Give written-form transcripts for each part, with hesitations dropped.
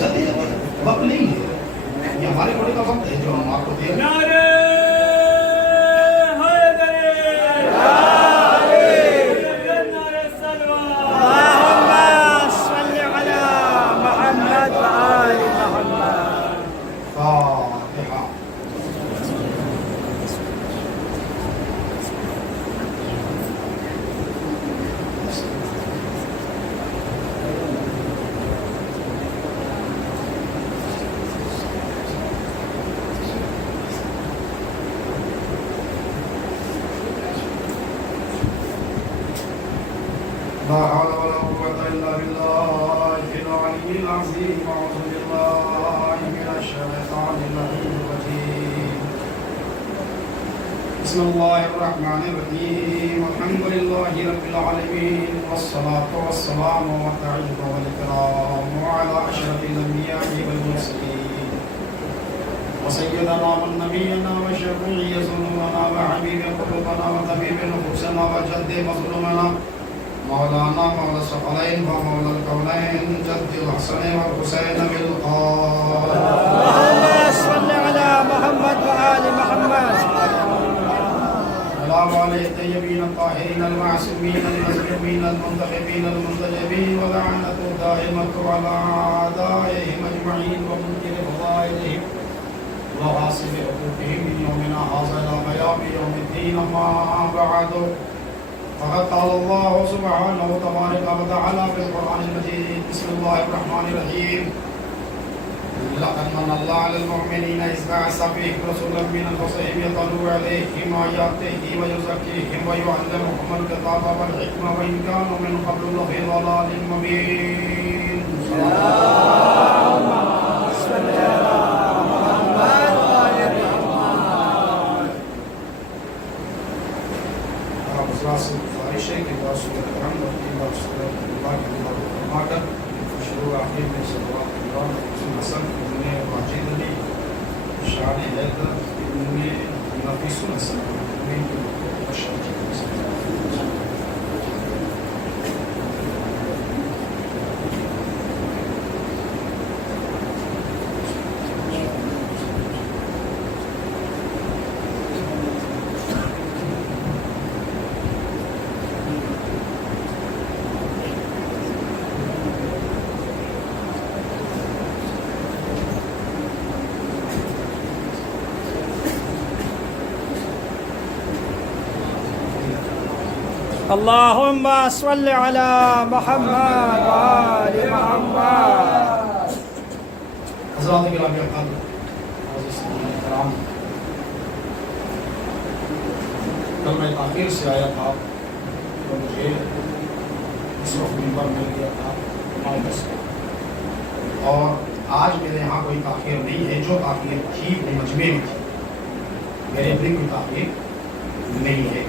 جلدی جلدی وقت نہیں ہے، یہ ہمارے ہونے کا وقت ہے جو ہم آپ کو دے رہے ہیں۔ لا حول ولا قوة إلا بالله العلي العظيم. أعوذ بالله من الشيطان اللعين الرجيم. بسم الله الرحمن الرحيم. الحمد لله رب العالمين والصلاة والسلام والتعظيم والإكرام على أشرف الأنبياء والمرسلين وسيدنا ونبينا وشفيع ذنوبنا وحبيب قلوبنا وطبيب نفوسنا وجد مظلومنا مولانا مولا الثقلين ومولا الكونين جد الحسن والحسين بالقول. اللهم صل على محمد وآل محمد. اللهم على الطيبين الطاهرين المعصومين المظلومين المنتخبين المنتجبين ولعنة دائمة على أعدائهم أجمعين ومنكر فضائلهم وغاصب حقوقهم من يومنا هذا إلى قيام يوم الدين. أما بعد، فقد قال الله سبحانه وتبارك وتعالى في القرآن المجيد. بسم الله الرحمن الرحيم. لقد من الله على المؤمنين إذ بعث فيهم رسولا من أنفسهم يتلو عليهم آياته ويزكيهم ويعلمهم الكتاب والحكمة وإن كانوا من قبل لفي ضلال مبين. اللهم صل على محمد وآل محمد. سے گزارش ہے کہ اللہ سورۃ الحمد اور اللہ سورۃ اللہ کے اللہ کو فرما کر شروع آخر میں صلوات اللہ حسن حسن ابن واجد علی شان حیدر ابن نفیس الحسن ابن بشر اللهم صل على محمد وآل محمد. حضرات گرامی اقدار عزیز کرام، کل میں تاخیر سے آیا تھا تو مجھے اس وقت ممبر مل گیا تھا 9 بجے، اور آج میرے یہاں کوئی تاخیر نہیں ہے. جو تاخیر تھی وہ مجمع میں تھی، میرے اپنی کوئی تاخیر نہیں ہے.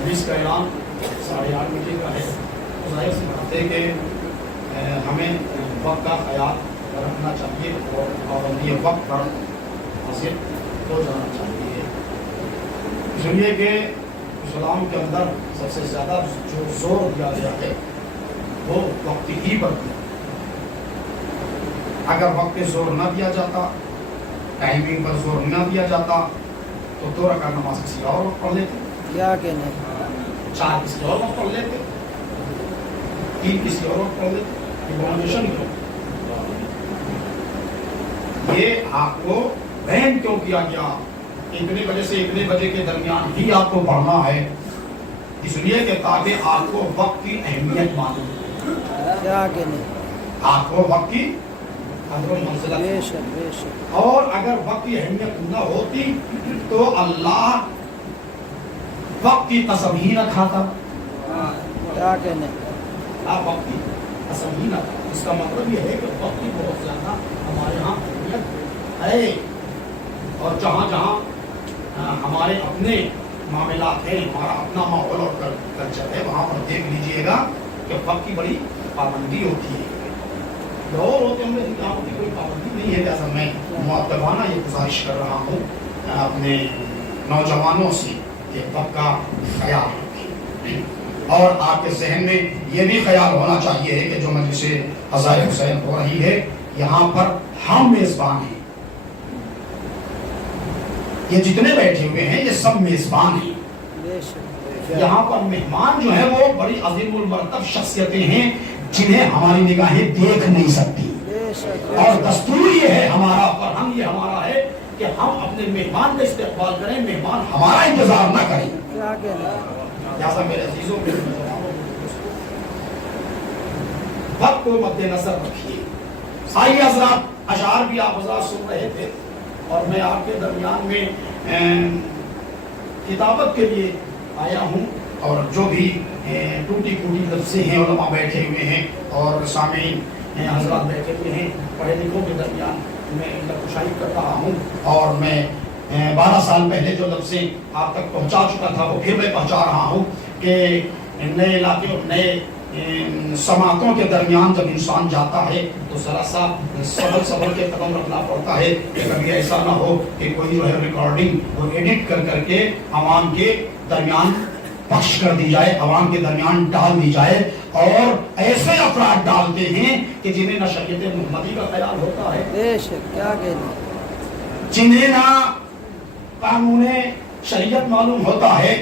حدیث کا اعلان 8:30 بجے کا ہے. ظاہر سی بات ہے کہ ہمیں وقت کا خیال رکھنا چاہیے اور پابندی وقت پر حاصل ہو جانا چاہیے. اس لیے کہ اسلام کے اندر سب سے زیادہ جو زور دیا گیا ہے وہ وقت ہی پر دیا. اگر وقت پہ زور نہ دیا جاتا، ٹائمنگ پر زور نہ دیا جاتا تو 2 رکعت نماز کسی اور وقت پڑھ لیتے، یا کہ نہیں 4 کسی اور وقت پڑھ لیتے، 3 کسی اور وقت پڑھ لیتے. یہ کمبینیشن کیوں؟ یہ آپ کو بین کیوں کیا گیا؟ اتنے بجے سے اتنے بجے کے درمیان ہی آپ کو پڑھنا ہے، اس لیے کہ تاکہ آپ کو وقت کی اہمیت معلوم ہو، یا کہ نہیں. آپ کو وقت کی قدر و منزلت. بے شک بے شک. اور اگر وقت کی اہمیت نہ ہوتی تو اللہ وقت کی قسم ہی نہ کھاتا. یا کہ نہیں. آپ وقت کی قسم ہی نہ کھاتا. اس کا مطلب یہ ہے کہ وقت کی بہت زیادہ ہمارے یہاں اہمیت ہے، اور جہاں جہاں ہمارے اپنے معاملات ہیں، ہمارا اپنا ماحول اور کلچر ہے، وہاں پر دیکھ لیجئے گا کہ وقت کی بڑی پابندی ہوتی ہے. لاہور ہوتے ہوں لیکن یہاں کی کوئی پابندی نہیں ہے. جیسا میں مؤدبانہ یہ گزارش کر رہا ہوں اپنے نوجوانوں سے کہ وقت کا خیال رکھیں. اور آپ کے ذہن میں یہ بھی خیال ہونا چاہیے کہ جو مجلس عزائے حسین ہو رہی ہے یہاں پر ہم میزبان ہیں. یہ جتنے بیٹھے ہوئے ہیں یہ سب میزبان ہیں. یہاں پر مہمان جو ہے وہ بڑی عظیم المرتب شخصیتیں ہیں جنہیں ہماری نگاہیں دیکھ نہیں سکتی. اور دستور یہ ہے ہمارا، فرہنگ یہ ہمارا ہے کہ ہم اپنے مہمان کا استقبال کریں، مہمان ہمارا انتظار نہ کریں. لہٰذا میرے عزیزوں وقت کو مد نظر رکھیے. آئیے حضرات، اشعار بھی آپ حضرات سن رہے تھے اور میں آپ کے درمیان میں کتابت کے لیے آیا ہوں. اور جو بھی ٹوٹی پھوٹی لفظیں ہیں، علماء بیٹھے ہوئے ہیں اور سامعین حضرات بیٹھے ہوئے ہیں، پڑھے لکھوں کے درمیان میں ان کا کشائی کر رہا ہوں. اور میں 12 سال پہلے جو لفظیں آپ تک پہنچا چکا تھا وہ پھر میں پہنچا رہا ہوں کہ نئے علاقے اور نئے سماعتوں کے درمیان جب انسان جاتا ہے تو ذرا سا سبل کے قدم رکھنا پڑتا ہے کہ کبھی ایسا نہ ہو کہ کوئی جو ہے ریکارڈنگ اور ایڈٹ کر کے عوام کے درمیان پخش کر دی جائے، عوام کے درمیان ڈال دی جائے. اور ایسے افراد ڈالتے ہیں کہ جنہیں نہ شریعت محمدی کا خیال ہوتا ہے، جنہیں نہ قانون شریعت معلوم ہوتا ہے.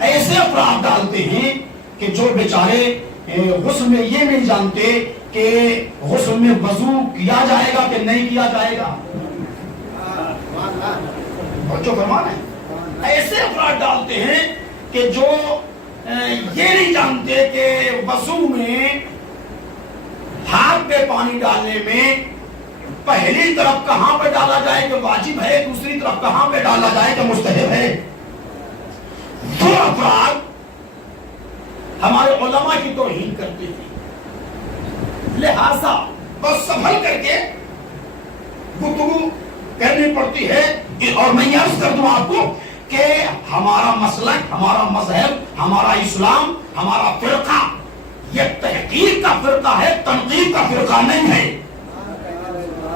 ایسے افراد ڈالتے ہیں کہ جو بیچارے غسل میں یہ نہیں جانتے کہ غسل میں وضو کیا جائے گا کہ نہیں کیا جائے گا. بچوں فرمان ہے. ایسے افراد ڈالتے ہیں کہ جو یہ نہیں جانتے کہ وضو میں ہاتھ پہ پانی ڈالنے میں پہلی طرف کہاں پہ ڈالا جائے کہ واجب ہے، دوسری طرف کہاں پہ ڈالا جائے کہ مستحب ہے. دو افراد ہمارے علماء کی توہین کرتے تھے، لہذا بس سنبھل کر کے گفتگو کرنی پڑتی ہے. اور میں یہ عرض کر دوں آپ کو کہ ہمارا مسلک، ہمارا مذہب، ہمارا اسلام، ہمارا فرقہ یہ تحقیق کا فرقہ ہے، تنقید کا فرقہ نہیں ہے.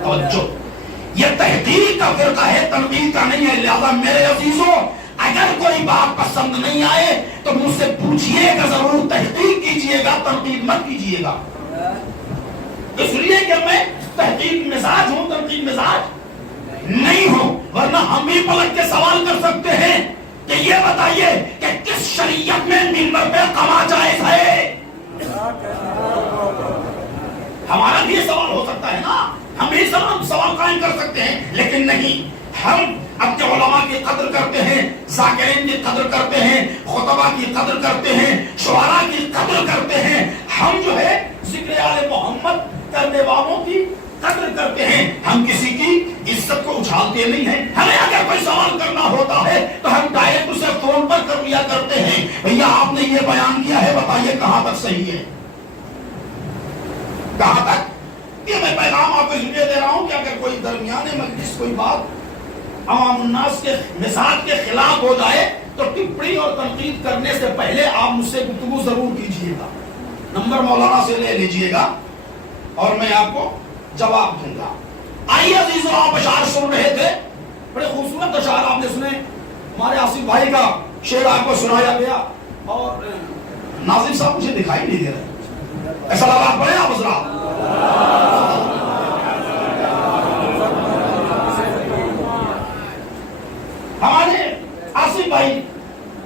توجہ، یہ تحقیق کا فرقہ ہے، تنقید کا نہیں ہے. لہذا میرے عزیزوں، اگر کوئی بات پسند نہیں آئے تو مجھ سے پوچھئے گا ضرور، تحقیق کیجئے گا، تنقید مت کیجئے گا. اس لیے کہ میں تحقیق مزاج ہوں، تنقید مزاج نہیں ہوں. ورنہ ہم بھی پلٹ کے سوال کر سکتے ہیں کہ یہ بتائیے کہ کس شریعت میں منبر پہ قما جائز ہے. ہمارا بھی یہ سوال ہو سکتا ہے نا، ہم بھی سوال قائم کر سکتے ہیں. لیکن نہیں، ہم اپنے علماء کی قدر کرتے ہیں، ذاکرین کی قدر کرتے ہیں، خطبہ کی قدر کرتے ہیں، شعراء کی قدر کرتے ہیں. ہم جو ہے ذکر آل محمد کرنے والوں کی قدر کرتے ہیں. ہم کسی کی عزت کو اچھالتے نہیں ہیں. ہمیں اگر کوئی سوال کرنا ہوتا ہے تو ہم ڈائریکٹ اسے فون پر کر لیا کرتے ہیں، بھیا آپ نے یہ بیان کیا ہے، بتائیے کہاں تک صحیح ہے، کہاں تک. یہ میں پیغام آپ کو اس لیے دے رہا ہوں کہ اگر کوئی درمیانے مجلس کوئی بات عوام الناس کے مزاج کے خلاف ہو جائے تو ٹپڑی اور تنقید کرنے سے پہلے آپ مجھ سے گفتگو ضرور کیجیے گا. نمبر مولانا سے لے لیجیے گا اور میں آپ کو جواب دوں گا. آئیے عزیزو، آپ اشعار سن رہے تھے، بڑے خوبصورت اشعار آپ نے سنے. ہمارے آصف بھائی کا شعر آپ کو سنایا گیا اور ناظم صاحب مجھے دکھائی نہیں دے رہے. ایسا لگا آپ پڑھیں آپ حضرات. ہمارے آصف بھائی،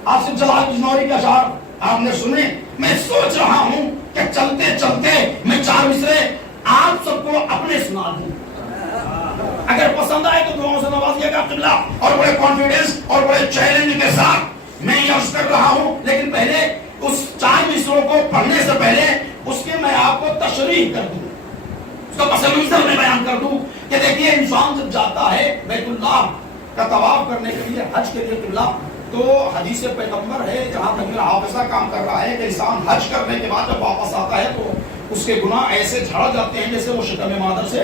آصف جلال بجنوری کے اشعار آپ نے سنے. میں سوچ رہا ہوں کہ چلتے چلتے میں 4 مصرے آپ سب کو اپنے سنا دوں. اگر پسند آئے تو دعاؤں سے نوازیے گا قبلہ. اور بڑے کانفیڈنس اور بڑے چیلنج کے ساتھ میں یہ عرض کر رہا ہوں، لیکن پہلے اس 4 مصروں کو پڑھنے سے پہلے اس کے میں آپ کو تشریح کر دوں، اس کا پس منظر میں بیان کر دوں کہ دیکھیے انسان جب جاتا ہے بیت اللہ کا طواف کرنے کے لیے، حج کے لیے قبلہ، تو حدیث پیغمبر ہے، جہاں تک میرا حافظہ کام کر رہا ہے، کہ انسان حج کرنے کے بعد جب واپس آتا ہے تو اس کے گناہ ایسے جھڑ جاتے ہیں جیسے وہ شکم مادر سے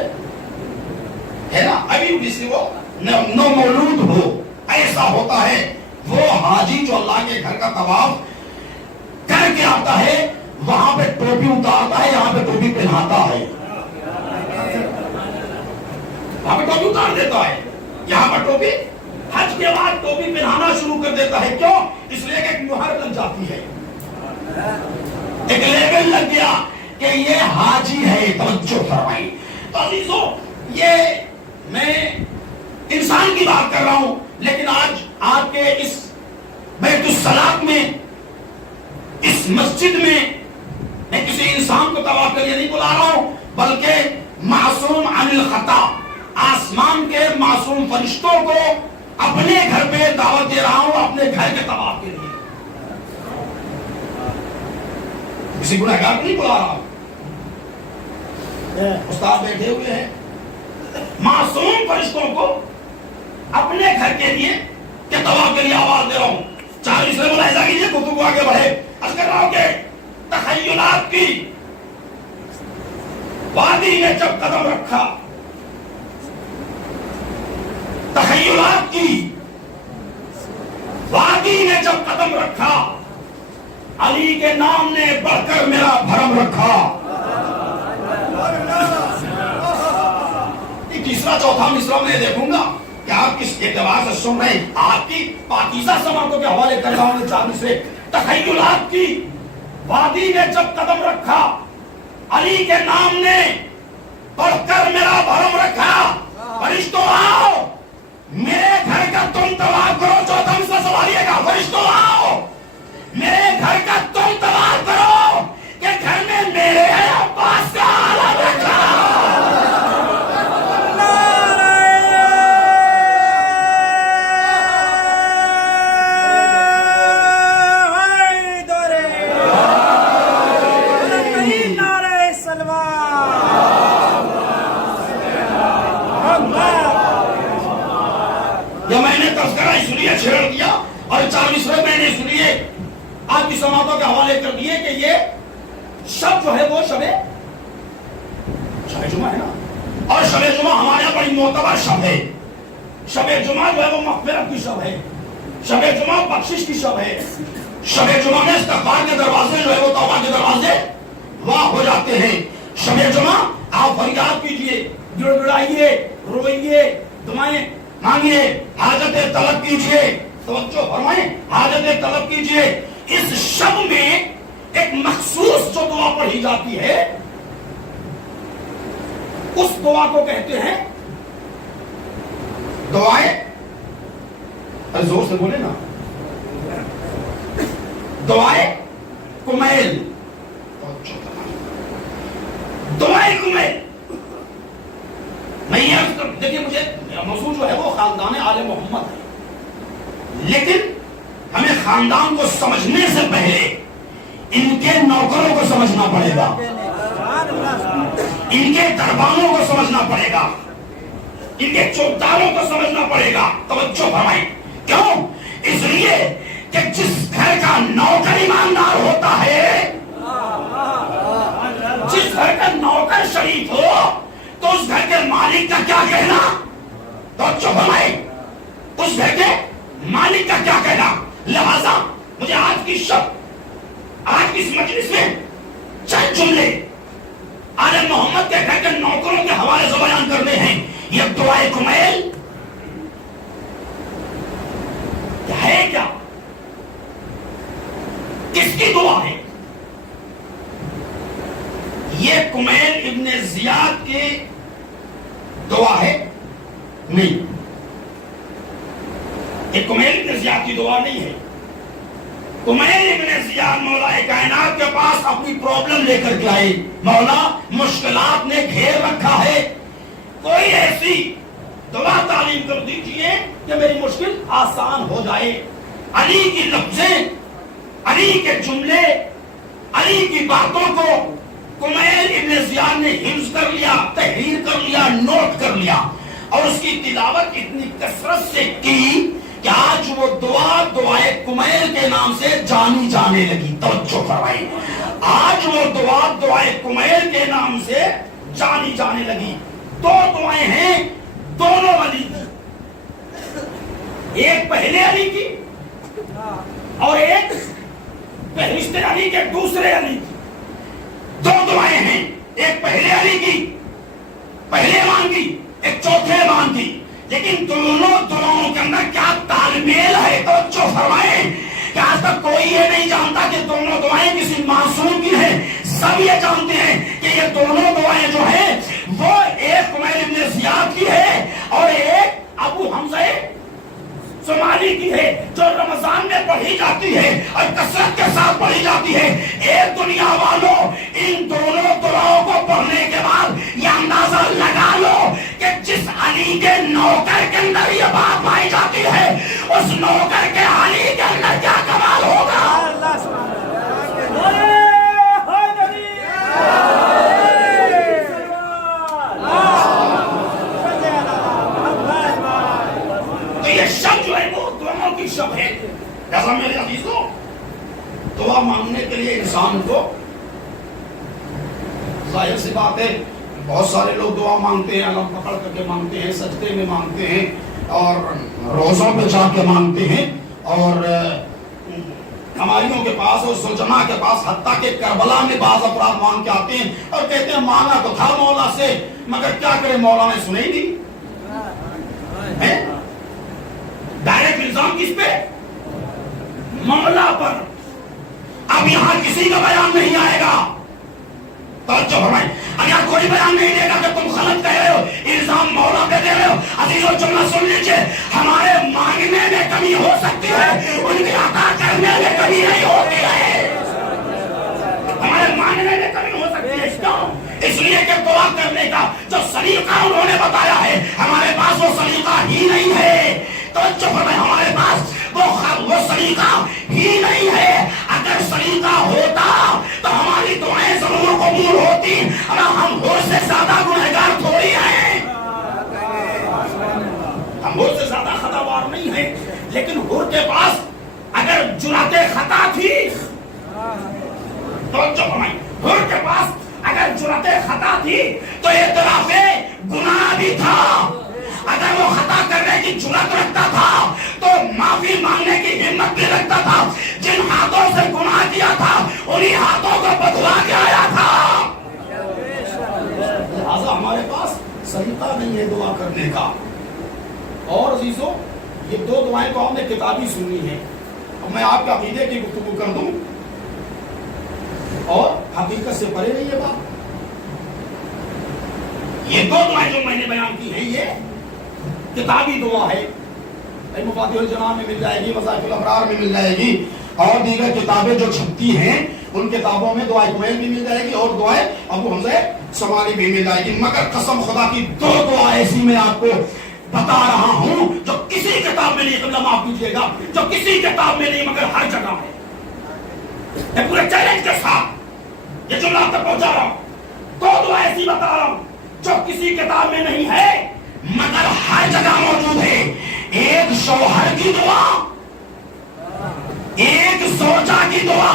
ہے نا، ابھی جسے وہ نو مولود ہو، ایسا ہوتا ہے. وہ حاجی جو اللہ کے گھر کا طواف کر کے آتا ہے، وہاں پہ ٹوپی اتارتا ہے، یہاں پہ ٹوپی پہناتا ہے. وہاں پہ ٹوپی اتار دیتا ہے، یہاں پر ٹوپی، حج کے بعد ٹوپی پہنانا شروع کر دیتا ہے. کیوں؟ اس لیے کہ مہر لگ جاتی ہے. ایک لیبل لگ گیا کہ یہ حاجی ہے. توجہ فرمائی. تو عزیزو یہ میں انسان کی بات کر رہا ہوں، لیکن آج آپ کے اس بیت الصلاۃ میں، اس مسجد میں کسی انسان کو طواف کے لیے نہیں بلا رہا ہوں، بلکہ معصوم عن الخطا، آسمان کے معصوم فرشتوں کو اپنے گھر پہ دعوت دے رہا ہوں، اپنے گھر کے طواف کے لیے. کسی گنہگار کو نہیں بلا رہا ہوں. استاد بیٹھے ہوئے ہیں، معصوم فرشتوں کو اپنے گھر کے لیے کہ طواف کے لیے آواز دے رہا ہوں. چار اس لیے ملاحظہ کیجیے، گفتگو آگے بڑھے. عرض کر رہا ہوں کہ تخیلات کی وادی میں جب قدم رکھا، تخیلات کی وادی میں جب قدم رکھا، علی کے نام نے بڑھ کر میرا بھرم رکھا. تیسرا چوتھا مصرع میں دیکھوں گا کہ آپ کس اعتبار سے سن رہے ہیں. آپ کی پاکیزہ سماعتوں کے حوالے کر رہا ہوں. چار مصرع تخیلات کی وادی میں جب قدم رکھا، علی کے نام نے بڑھ کر میرا بھرم رکھا. فرشتوں آؤ میرے گھر کا تم طواف کرو. چوتھا مصرع سنبھالیے گا. فرشتوں آؤ میرے گھر کا تم طواف کرو کہ گھر میں میرے عباس کا عالم رکھا. چھیڑ دیا اور چار مصرع میں نے سنیے آپ کی سماعتوں کے حوالے کر دیے کہ یہ شب جو ہے وہ شب جمعہ ہے نا. اور شب جمعہ ہمارے یہاں بڑی معتبر شب ہے. شب جمعہ جو ہے وہ مغفرت کی شب ہے. شب جمعہ بخشش کی شب ہے. شب جمعہ میں استغفار کے دروازے جو ہے وہ توبہ کے دروازے واہ ہو جاتے ہیں. شب جمعہ آپ فریاد کیجئے، گڑگڑائیے، روئیے، دعائیں مانگیے، حاجتیں طلب کیجئے. توجہ فرمائیں، حاجتیں طلب کیجئے. اس شب میں ایک مخصوص جو دعا پڑھی جاتی ہے، اس دعا کو کہتے ہیں دعائیں، زور سے بولے نا، دعائیں کمیل. دعائیں کمیل. میں یہ دیکھیے، مجھے موضوع جو ہے وہ خاندان آل محمد ہے، لیکن ہمیں خاندان کو سمجھنے سے پہلے ان کے نوکروں کو سمجھنا پڑے گا، ان کے دربانوں کو سمجھنا پڑے گا، ان کے چوکیداروں کو سمجھنا پڑے گا. توجہ فرمائیں. کیوں؟ اس لیے کہ جس گھر کا نوکر ایماندار ہوتا ہے، جس گھر کا نوکر شریف ہو، تو اس گھر کے مالک کا کیا کہنا؟ توجہ فرمائیں. اس گھر کے مالک کا کیا کہنا؟ لہذا مجھے آج کی شب، آج کی اس مجلس میں چند جملے آل محمد کے گھر کے نوکروں کے حوالے سے بیان کرنے ہیں. یہ دعائے کمیل ہے کیا؟ کس کی دعا ہے؟ یہ کمیل ابن زیاد کی دعا ہے؟ نہیں، یہ کمیل ابن زیاد کی دعا نہیں ہے. کمیل ابن زیاد مولا کائنات کے پاس اپنی پرابلم لے کر کے آئے. مولا مشکلات نے گھیر رکھا ہے، کوئی ایسی دعا تعلیم کر دیجئے کہ میری مشکل آسان ہو جائے. علی کی لفظیں، علی کے جملے، علی کی باتوں کو کمیل ابن زیاد نے حفظ کر لیا، تحریر کر لیا، نوٹ کر لیا، اور اس کی تلاوت اتنی کثرت سے کی کہ آج وہ دعا دعائے کمیل کے نام سے جانی جانے لگی. توجہ فرمائیں. آج وہ دعا دعائے کمیل کے نام سے جانی جانے لگی. دو دعائیں ہیں، دونوں علی کی. ایک پہلے علی کی اور ایک فہرست علی کے دوسرے علی کی. دو دعائیں ہیں، ایک پہلے علی کی، پہلے امام کی، ایک چوتھے امام کی. لیکن دونوں دعاؤں کے اندر کیا تال میل ہے؟ توجہ فرمائیں. کہ آج تک کوئی یہ نہیں جانتا کہ دونوں دعائیں کسی معصوم کی ہیں. سب یہ جانتے ہیں کہ یہ دونوں دعائیں جو ہیں وہ ایک قمیل ابن زیاد کی ہے اور ایک ابو حمزہ صومالی کی ہے, جو رمضان میں پڑھی جاتی ہے اور کثرت کے ساتھ پڑھی جاتی ہے. ایک دنیا والوں, ان دونوں دعاؤں کو پڑھنے کے بعد یہ اندازہ لگا لو کہ جس علی کے نوکر کے اندر یہ بات پائی جاتی ہے, اس نوکر کے علی کے اندر کیا کمال ہوگا. شب جو ہے وہ دعاؤں کی شب ہے. جیسا میرے عزیزوں, دعا مانگنے کے لیے انسان کو ظاہر سی بات ہے بہت سارے لوگ دعا مانگتے ہیں, علم پکڑ کر کے مانگتے ہیں, سجدے میں مانگتے ہیں اور روزوں پہ جا کے مانگتے ہیں اور ہماریوں کے پاس اور سلجنا کے پاس, حتیٰ کہ کربلا میں بعض افراد مانگ کے آتے ہیں اور کہتے ہیں مانگا تو تھا مولا سے, مگر کیا کرے مولا نے سنے ہی نہیں. ڈائریکٹ الزام کس پہ؟ مولا پر. اب یہاں کسی کا بیان نہیں آئے گا. توجہ فرمائیں, اگر کوئی بیان نہیں دے گا کہ تم غلط کہہ رہے ہو, الزام مولا پہ دے رہے ہو. عزیزو جملہ سن لیجئے, ہمارے مانگنے میں کمی ہو سکتی ہے, ان کی عطا کرنے میں کمی نہیں ہوتی ہے. ہمارے مانگنے میں کمی ہو سکتی ہے. کیوں؟ اس لیے کہ دعا کرنے کا جو سلیقہ انہوں نے بتایا ہے, ہمارے پاس وہ سلیقہ ہی نہیں ہے. توجہ فرمائیں, ہمارے پاس وہ سلیقہ ہی نہیں ہے. اگر سلیقہ ہوتا تو ہماری دعائیں ضرور قبول ہوتی. ہم حور سے زیادہ گنہگار تھوڑی ہیں, ہم حور سے زیادہ خطاوار نہیں ہیں, لیکن حور کے پاس اگر جرأت خطا تھی, توجہ فرمائیں, حور کے پاس اگر جرأت خطا تھی تو اعتراف گناہ بھی تھا. اگر وہ خطا کرنے کی جرأت رکھتا تھا تو معافی مانگنے کی ہمت بھی رکھتا تھا. جن ہاتھوں سے گناہ کیا تھا انہی ہاتھوں کو بدلا کے آیا تھا. لہذا ہمارے پاس سلیقہ نہیں ہے دعا کرنے کا. اور عزیزوں, یہ دو دعائیں تو ہم نے کتابی سنی ہیں. اب میں آپ کے عقیدے کی گفتگو کر دوں اور حقیقت سے پرے نہیں ہے بات. یہ دو دعائیں جو میں نے بیان کی ہیں یہ کتابی دعا ہے. مفاتیح الجنان میں مل جائے گی, وظائف الابرار میں مل جائے گی, اور دیگر کتابیں جو چھپتی ہیں ان کتابوں میں دعائے قمیل بھی مل جائے گی اور دعائے ابو حمزہ صومالی بھی مل جائے گی. مگر قسم خدا کی دو دعا ایسی میں آپ کو بتا رہا ہوں جو کسی کتاب میں نہیں, قبلہ معاف کیجیے گا, جو کسی کتاب میں نہیں مگر ہر جگہ ہے. میں پورے چیلنج کے ساتھ یہ جملہ تک پہنچا رہا ہوں. دو دعا ایسی بتا رہا ہوں جو کسی کتاب میں نہیں ہے مگر ہر جگہ موجود ہے. ایک شوہر کی دعا, ایک زوجہ کی دعا.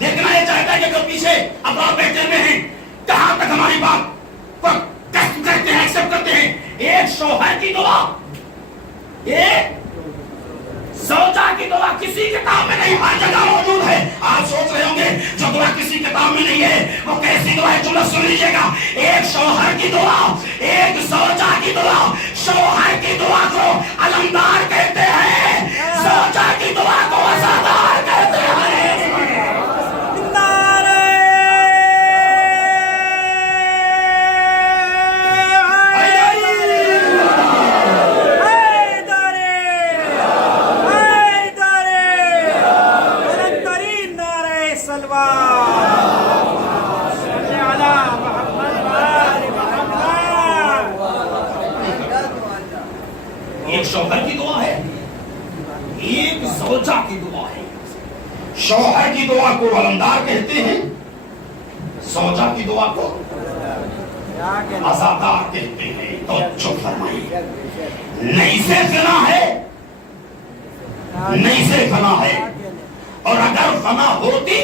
دیکھنا یہ چاہتا ہے کہ پیچھے اب آپ بیٹھے ہوئے ہیں, کہاں تک ہماری بات کو کرتے ہیں, ایکسپٹ کرتے ہیں. ایک شوہر کی دعا, ایک زوجہ کی دعا کسی کتاب میں نہیں, ہر جگہ موجود ہے. آپ سوچ رہے ہوں گے جو دعا کسی کتاب میں نہیں ہے وہ کیسی دعا ہے؟ جملہ سن لیجیے گا. ایک شوہر کی دعا, ایک زوجہ کی دعا. شوہر کی دعا کو علمدار کہتے ہیں, زوجہ کی دعا کو عزادار کہتے ہیں. ایک شوہر کی دعا ہے, ایک زوجہ کی دعا ہے. شوہر کی دعا کو علمدار کہتے ہیں, زوجہ کی دعا کو عزادار کہتے ہیں. تو چپ فرمائیے, نہیں سے فنا ہے, نہیں سے فنا ہے. اور اگر فنا ہوتی,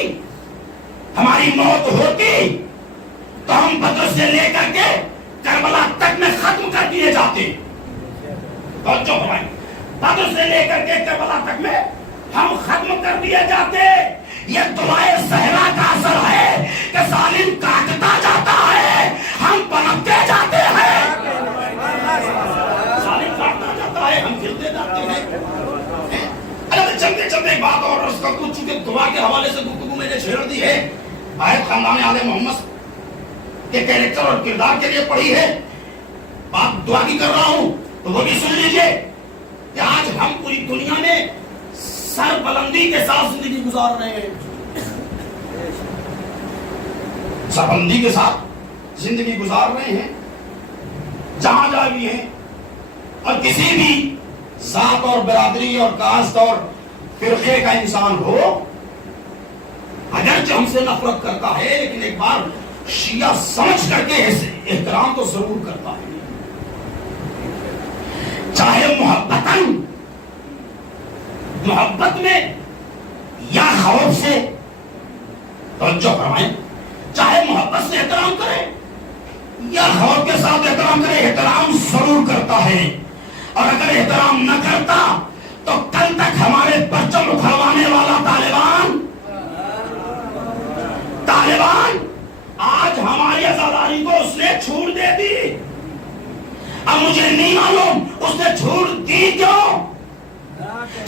ہماری موت ہوتی, تو ہم بدر سے لے کر کے کربلا تک میں ختم کر دیے جاتے. توجہ فرمائیں, بدر سے لے کر کے کربلا تک میں ہم ختم کر دیے جاتے. یہ دعائے زہرا کا اثر ہے کہ ظالم کاٹتا جاتا ہے, ہم پنپتے جاتے ہیں. ظالم کاٹتا جاتا ہے, ہم کھلتے جاتے ہیں. چلتے چلتے ایک بات اور وقت چونکہ دعا کے حوالے سے گفتگو میں نے چھیڑ دی ہے، آیت خاندان آل محمد کے کیریکٹر اور کردار کے لیے پڑھی ہے، بات دعا کی کر رہا ہوں تو وہ بھی سن لیجئے کہ آج ہم پوری دنیا میں سر بلندی کے ساتھ زندگی گزار رہے ہیں، سر بلندی کے ساتھ زندگی گزار رہے ہیں، جہاں جہاں بھی ہیں، اور کسی بھی ذات اور برادری اور کاسٹ اور فرقے کا انسان ہو، اگرچہ ہم سے نفرت کرتا ہے لیکن ایک بار شیعہ سمجھ کر کے احترام تو ضرور کرتا ہے، چاہے محبت میں یا خوف سے، توجہ فرمائیں، چاہے محبت سے احترام کرے یا خوف کے ساتھ احترام کرے، احترام ضرور کرتا ہے، اور اگر احترام نہ کرتا تو کل تک ہمارے پرچم اکھڑوانے والا طالبان آج ہماری عزاداری کو اس نے چھوٹ دے دی۔ اب مجھے نہیں معلوم اس نے چھوٹ دی کیوں،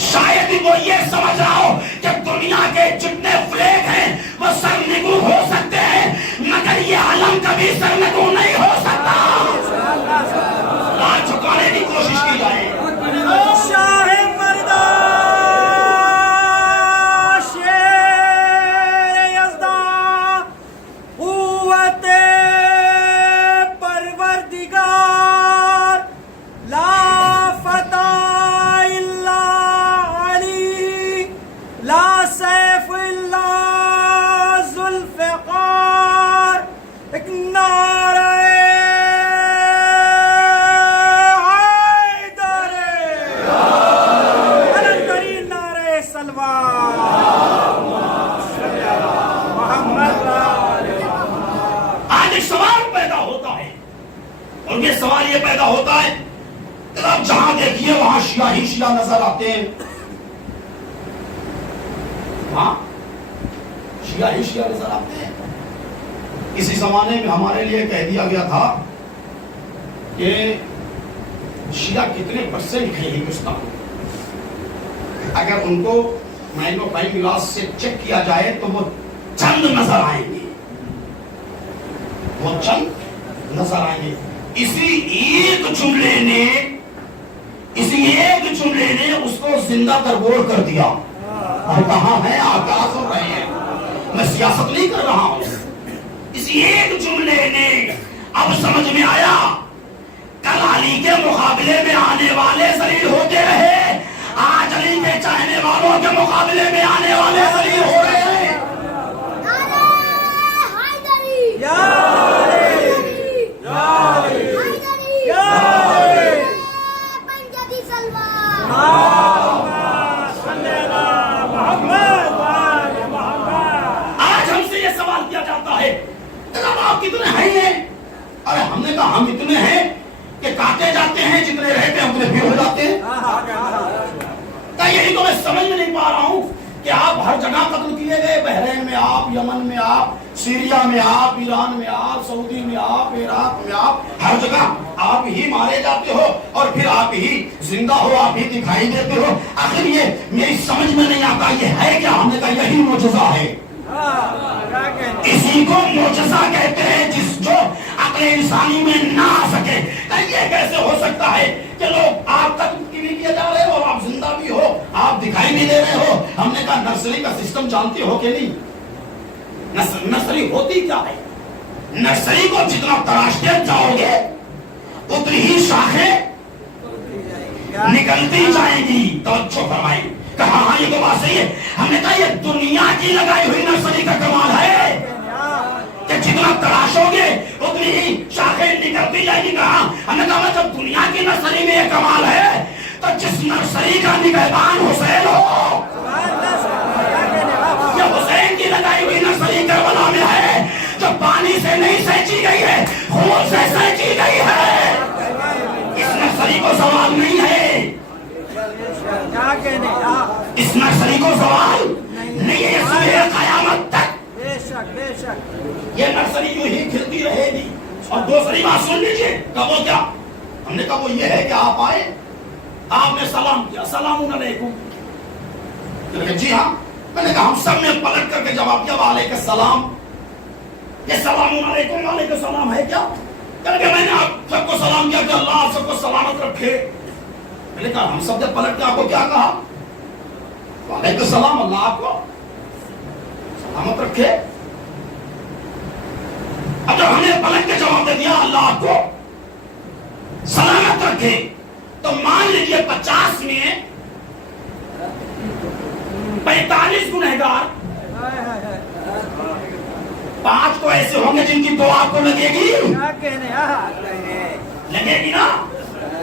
شاید ہی وہ یہ سمجھ رہا ہو کہ دنیا کے جتنے فلیگ ہیں وہ سرنگو ہو سکتے ہیں مگر یہ علم کبھی سرنگو نہیں ہو سکتا۔ لال چھپانے کی کوشش کی جائے، شاہ مردہ شیر یزداں قوت پروردگار لا فتح الا علی لا سیف الا ذوالفقار، ایک نعرہ یہ سوال یہ پیدا ہوتا ہے کہ آپ جہاں دیکھیے وہاں شیعہ ہی شیعہ نظر آتے ہیں، ہاں شیعہ ہی شیعہ نظر آتے ہیں۔ کسی زمانے میں ہمارے لیے کہہ دیا گیا تھا کہ شیعہ کتنے پرسنٹ ہیں ہندوستان میں، اگر ان کو مائنوفائنگ گلاس سے چیک کیا جائے تو وہ چند نظر آئیں گے، وہ چند نظر آئیں گے۔ اسی ایک جملے نے اس کو زندہ تربور کر دیا، اور کہاں ہیں آغاز ہو رہے ہیں، میں سیاست نہیں کر رہا ہوں، اسی ایک جملے نے اب سمجھ میں آیا کل علی کے مقابلے میں آنے والے ذلیل ہوتے رہے، آج علی کے چاہنے والوں کے مقابلے میں آنے والے ذلیل ہو رہے ہیں۔ آج ہم سے یہ سوال کیا جاتا ہے جناب آپ کتنے ہیں؟ ارے ہم نے کہا ہم اتنے ہیں کہ کاٹے جاتے ہیں، جتنے رہتے ہیں اتنے بھی ہو جاتے ہیں۔ یہی تو میں سمجھ میں نہیں پا رہا ہوں کہ آپ ہر جگہ قتل کیے گئے، بحرین میں آپ، یمن میں آپ، سیریا میں آپ، ایران میں آپ، سعودی میں آپ، عراق میں آپ، ہر جگہ آپ ہی مارے جاتے ہو اور پھر آپ ہی زندہ ہو، آپ ہی دکھائی دیتے ہو۔ آخر یہ میری سمجھ میں نہیں آتا یہ ہے کیا؟ ہم نے کہا یہی معجزہ ہے، اسی کو معجزہ کہتے ہیں جس جو عقل انسانی میں نہ آ سکے۔ یہ کیسے ہو سکتا ہے کہ لوگ آپ قتل بھی کیے جا رہے ہو، آپ زندہ بھی ہو، آپ دکھائی بھی دے رہے ہو؟ ہم نے کہا نرسری کا سسٹم جانتے ہو کہ نہیں؟ نرسری ہوتی کیا ہے؟ نرسری کو جتنا تراشتے جاؤ گے اتنی ہی شاخیں نکلتی جائیں گی۔ توجہ فرمائیں، کہا ہاں یہ تو بات صحیح ہے۔ ہم نے کہا یہ دنیا کی لگائی ہوئی نرسری کا کمال ہے کہ جتنا تراشو گے اتنی ہی شاخیں نکلتی جائیں گی۔ کہا ہم نے کہا جب دنیا کی نرسری میں یہ کمال ہے تو جس نرسری کا نگہبان حسین ہو، یہ حسین کی لگائی ہوئی نرسری کربلا میں ہے جو پانی سے نہیں سینچی گئی ہے، خون سے سینچی گئی ہے۔ اس نرسری کو زوال نہیں ہے، اس نرسری کو زوال نہیں ہے، اس لیے قیامت تک یہ نرسری یوں ہی کھلتی رہے گی۔ اور دوسری بات سن لیجیے، کہا وہ کیا؟ ہم نے کہا وہ یہ ہے کہ آپ آئے، آپ نے سلام کیا، السلام علیکم، جی ہاں میں نے کہا ہم سب نے پلٹ کر کے جواب دیا وعلیکم السلام. یہ سلام علیکم وعلیکم السلام ہے کیا؟ کہ میں نے آپ سب کو سلام کیا کہ اللہ آپ سب کو سلامت رکھے. میں نے کہا ہم سب نے پلٹ کے آپ کو کیا کہا؟ وعلیکم السلام، اللہ آپ کو سلامت رکھے. اب جب ہم نے پلٹ کے جواب دے دیا اللہ آپ کو سلامت رکھے، تو مان لیجیے 50 میں 45 گنہگار، 5 تو ایسے ہوں گے جن کی دعا آپ کو لگے گی، لگے گی نا.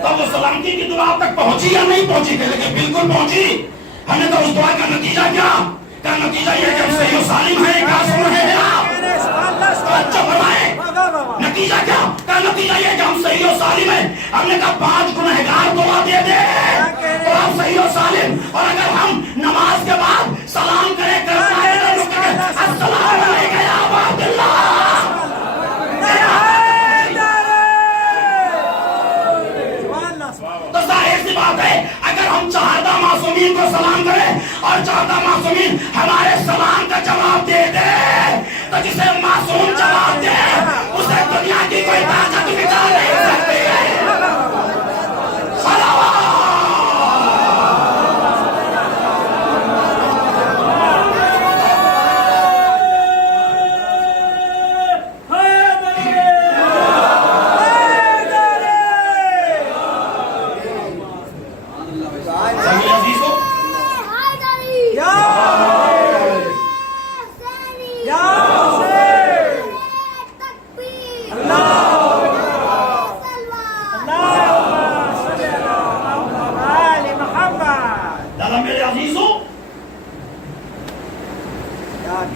تو وہ سلامتی کی دعا آپ تک پہنچی یا نہیں پہنچی؟ لیکن بالکل پہنچی. ہم نے تو اس دعا کا نتیجہ کیا؟ کا نتیجہ یہ کہ ہم صحیح و سالم ہیں، معصوم ہیں. اچھا فرمائیں نتیجہ کیا؟ کا نتیجہ یہ کہ ہم صحیح و سالم ہیں. ہم نے کہا 5 گنہگار دعا دے دے تو ہم صحیح و سالم. اور اگر ہم نماز کے بعد سلام کریں السلام علیکم یا ابا عبداللہ، تو ظاہر سی بات ہے اگر ہم چہردہ معصومین کو سلام کریں اور چہردہ معصومین ہمارے سلام کا جواب دے دے، تو جسے معصوم جواب دے اسے دنیا کی کوئی طاقت مٹا نہیں سکتی ہے.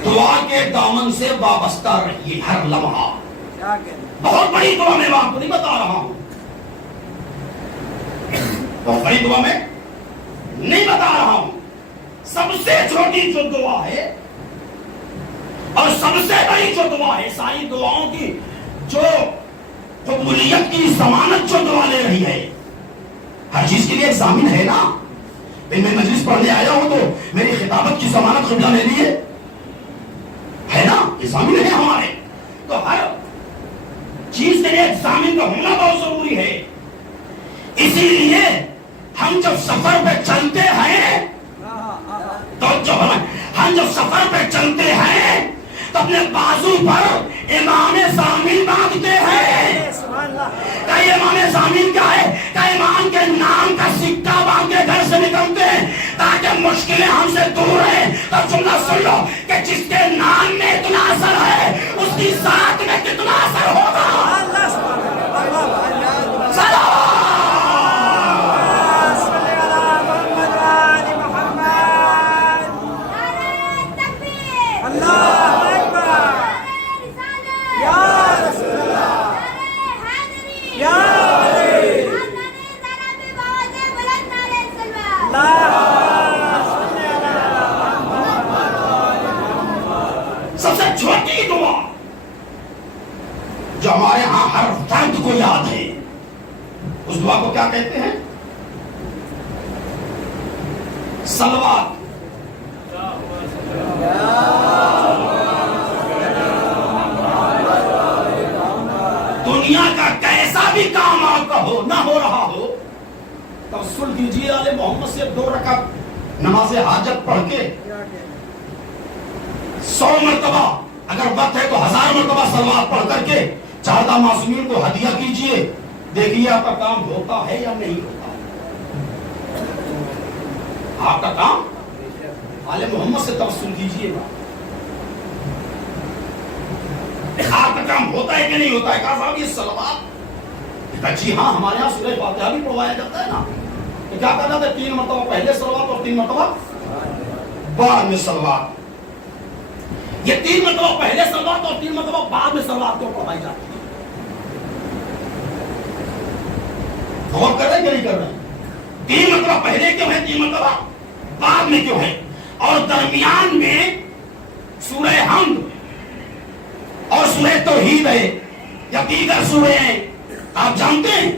دعا کے دامن سے وابستہ رہیے ہر لمحہ. بہت بڑی دعا میں آپ کو نہیں بتا رہا ہوں، بہت بڑی دعا میں نہیں بتا رہا ہوں. سب سے چھوٹی جو دعا ہے اور سب سے بڑی جو دعا ہے، ساری دعاؤں کی جو قبولیت کی ضمانت جو دعا لے رہی ہے، ہر چیز کے لیے ایک ضامن ہے نا. میں مجلس پڑھنے آیا ہوں تو میری خطابت کی ضمانت قبلہ لے لی ہے نا، یہ ضامن ہے ہمارے. تو ہر چیز کے لیے ایک ضامن کا ہونا بہت ضروری ہے. اسی لیے ہم جب سفر پہ چلتے ہیں تو ہم جب سفر پہ چلتے ہیں تو اپنے بازو پر امام ضامن باندھتے ہیں. کہ امام ضامن کیا ہے؟ کہ امام کے نام کا سکہ باندھ کے گھر سے نکلتے ہیں تاکہ مشکلیں ہم سے دور ہیں. تو جملہ سن لو کہ جس کے نام میں اتنا اثر ہے اس کی ذات میں کتنا اثر ہوگا. سب سے چھوٹی دعا جو ہمارے ہاں ہر فرد کو یاد ہے، اس دعا کو کیا کہتے ہیں؟ صلوات. دنیا کا کیسا بھی کام آپ کا ہو نہ ہو رہا ہو، توسل کیجیے آل محمد سے 2 رکعت نماز حاجت پڑھ کے 100 مرتبہ، اگر وقت ہے تو 1000 مرتبہ صلوات پڑھ کر کے چہردہ معصومین کو ہدیہ کیجیے. دیکھیے آپ کا کام ہوتا ہے یا نہیں ہوتا. آپ کا کام آل محمد سے توسل کیجیے گا. آپ کا کام ہوتا ہے کہ نہیں ہوتا ہے؟ کہا صاحب یہ صلوات، جی ہاں ہمارے یہاں سورہ فاتحہ بھی پڑھوایا جاتا ہے نا. تو کیا کرنا تھا؟ 3 مرتبہ پہلے صلوات اور 3 مرتبہ بعد میں صلوات. یہ 3 مرتبہ پہلے صلوات اور 3 مرتبہ بعد میں صلوات کو پڑھائی جاتی ہے. غور کر رہے ہیں کہ نہیں کر رہے ہیں؟ 3 مرتبہ پہلے کیوں ہے، 3 مرتبہ بعد میں کیوں ہے؟ اور درمیان میں سورہ حمد اور سورہ توحید ہے یا دیگر سورے ہیں. آپ جانتے ہیں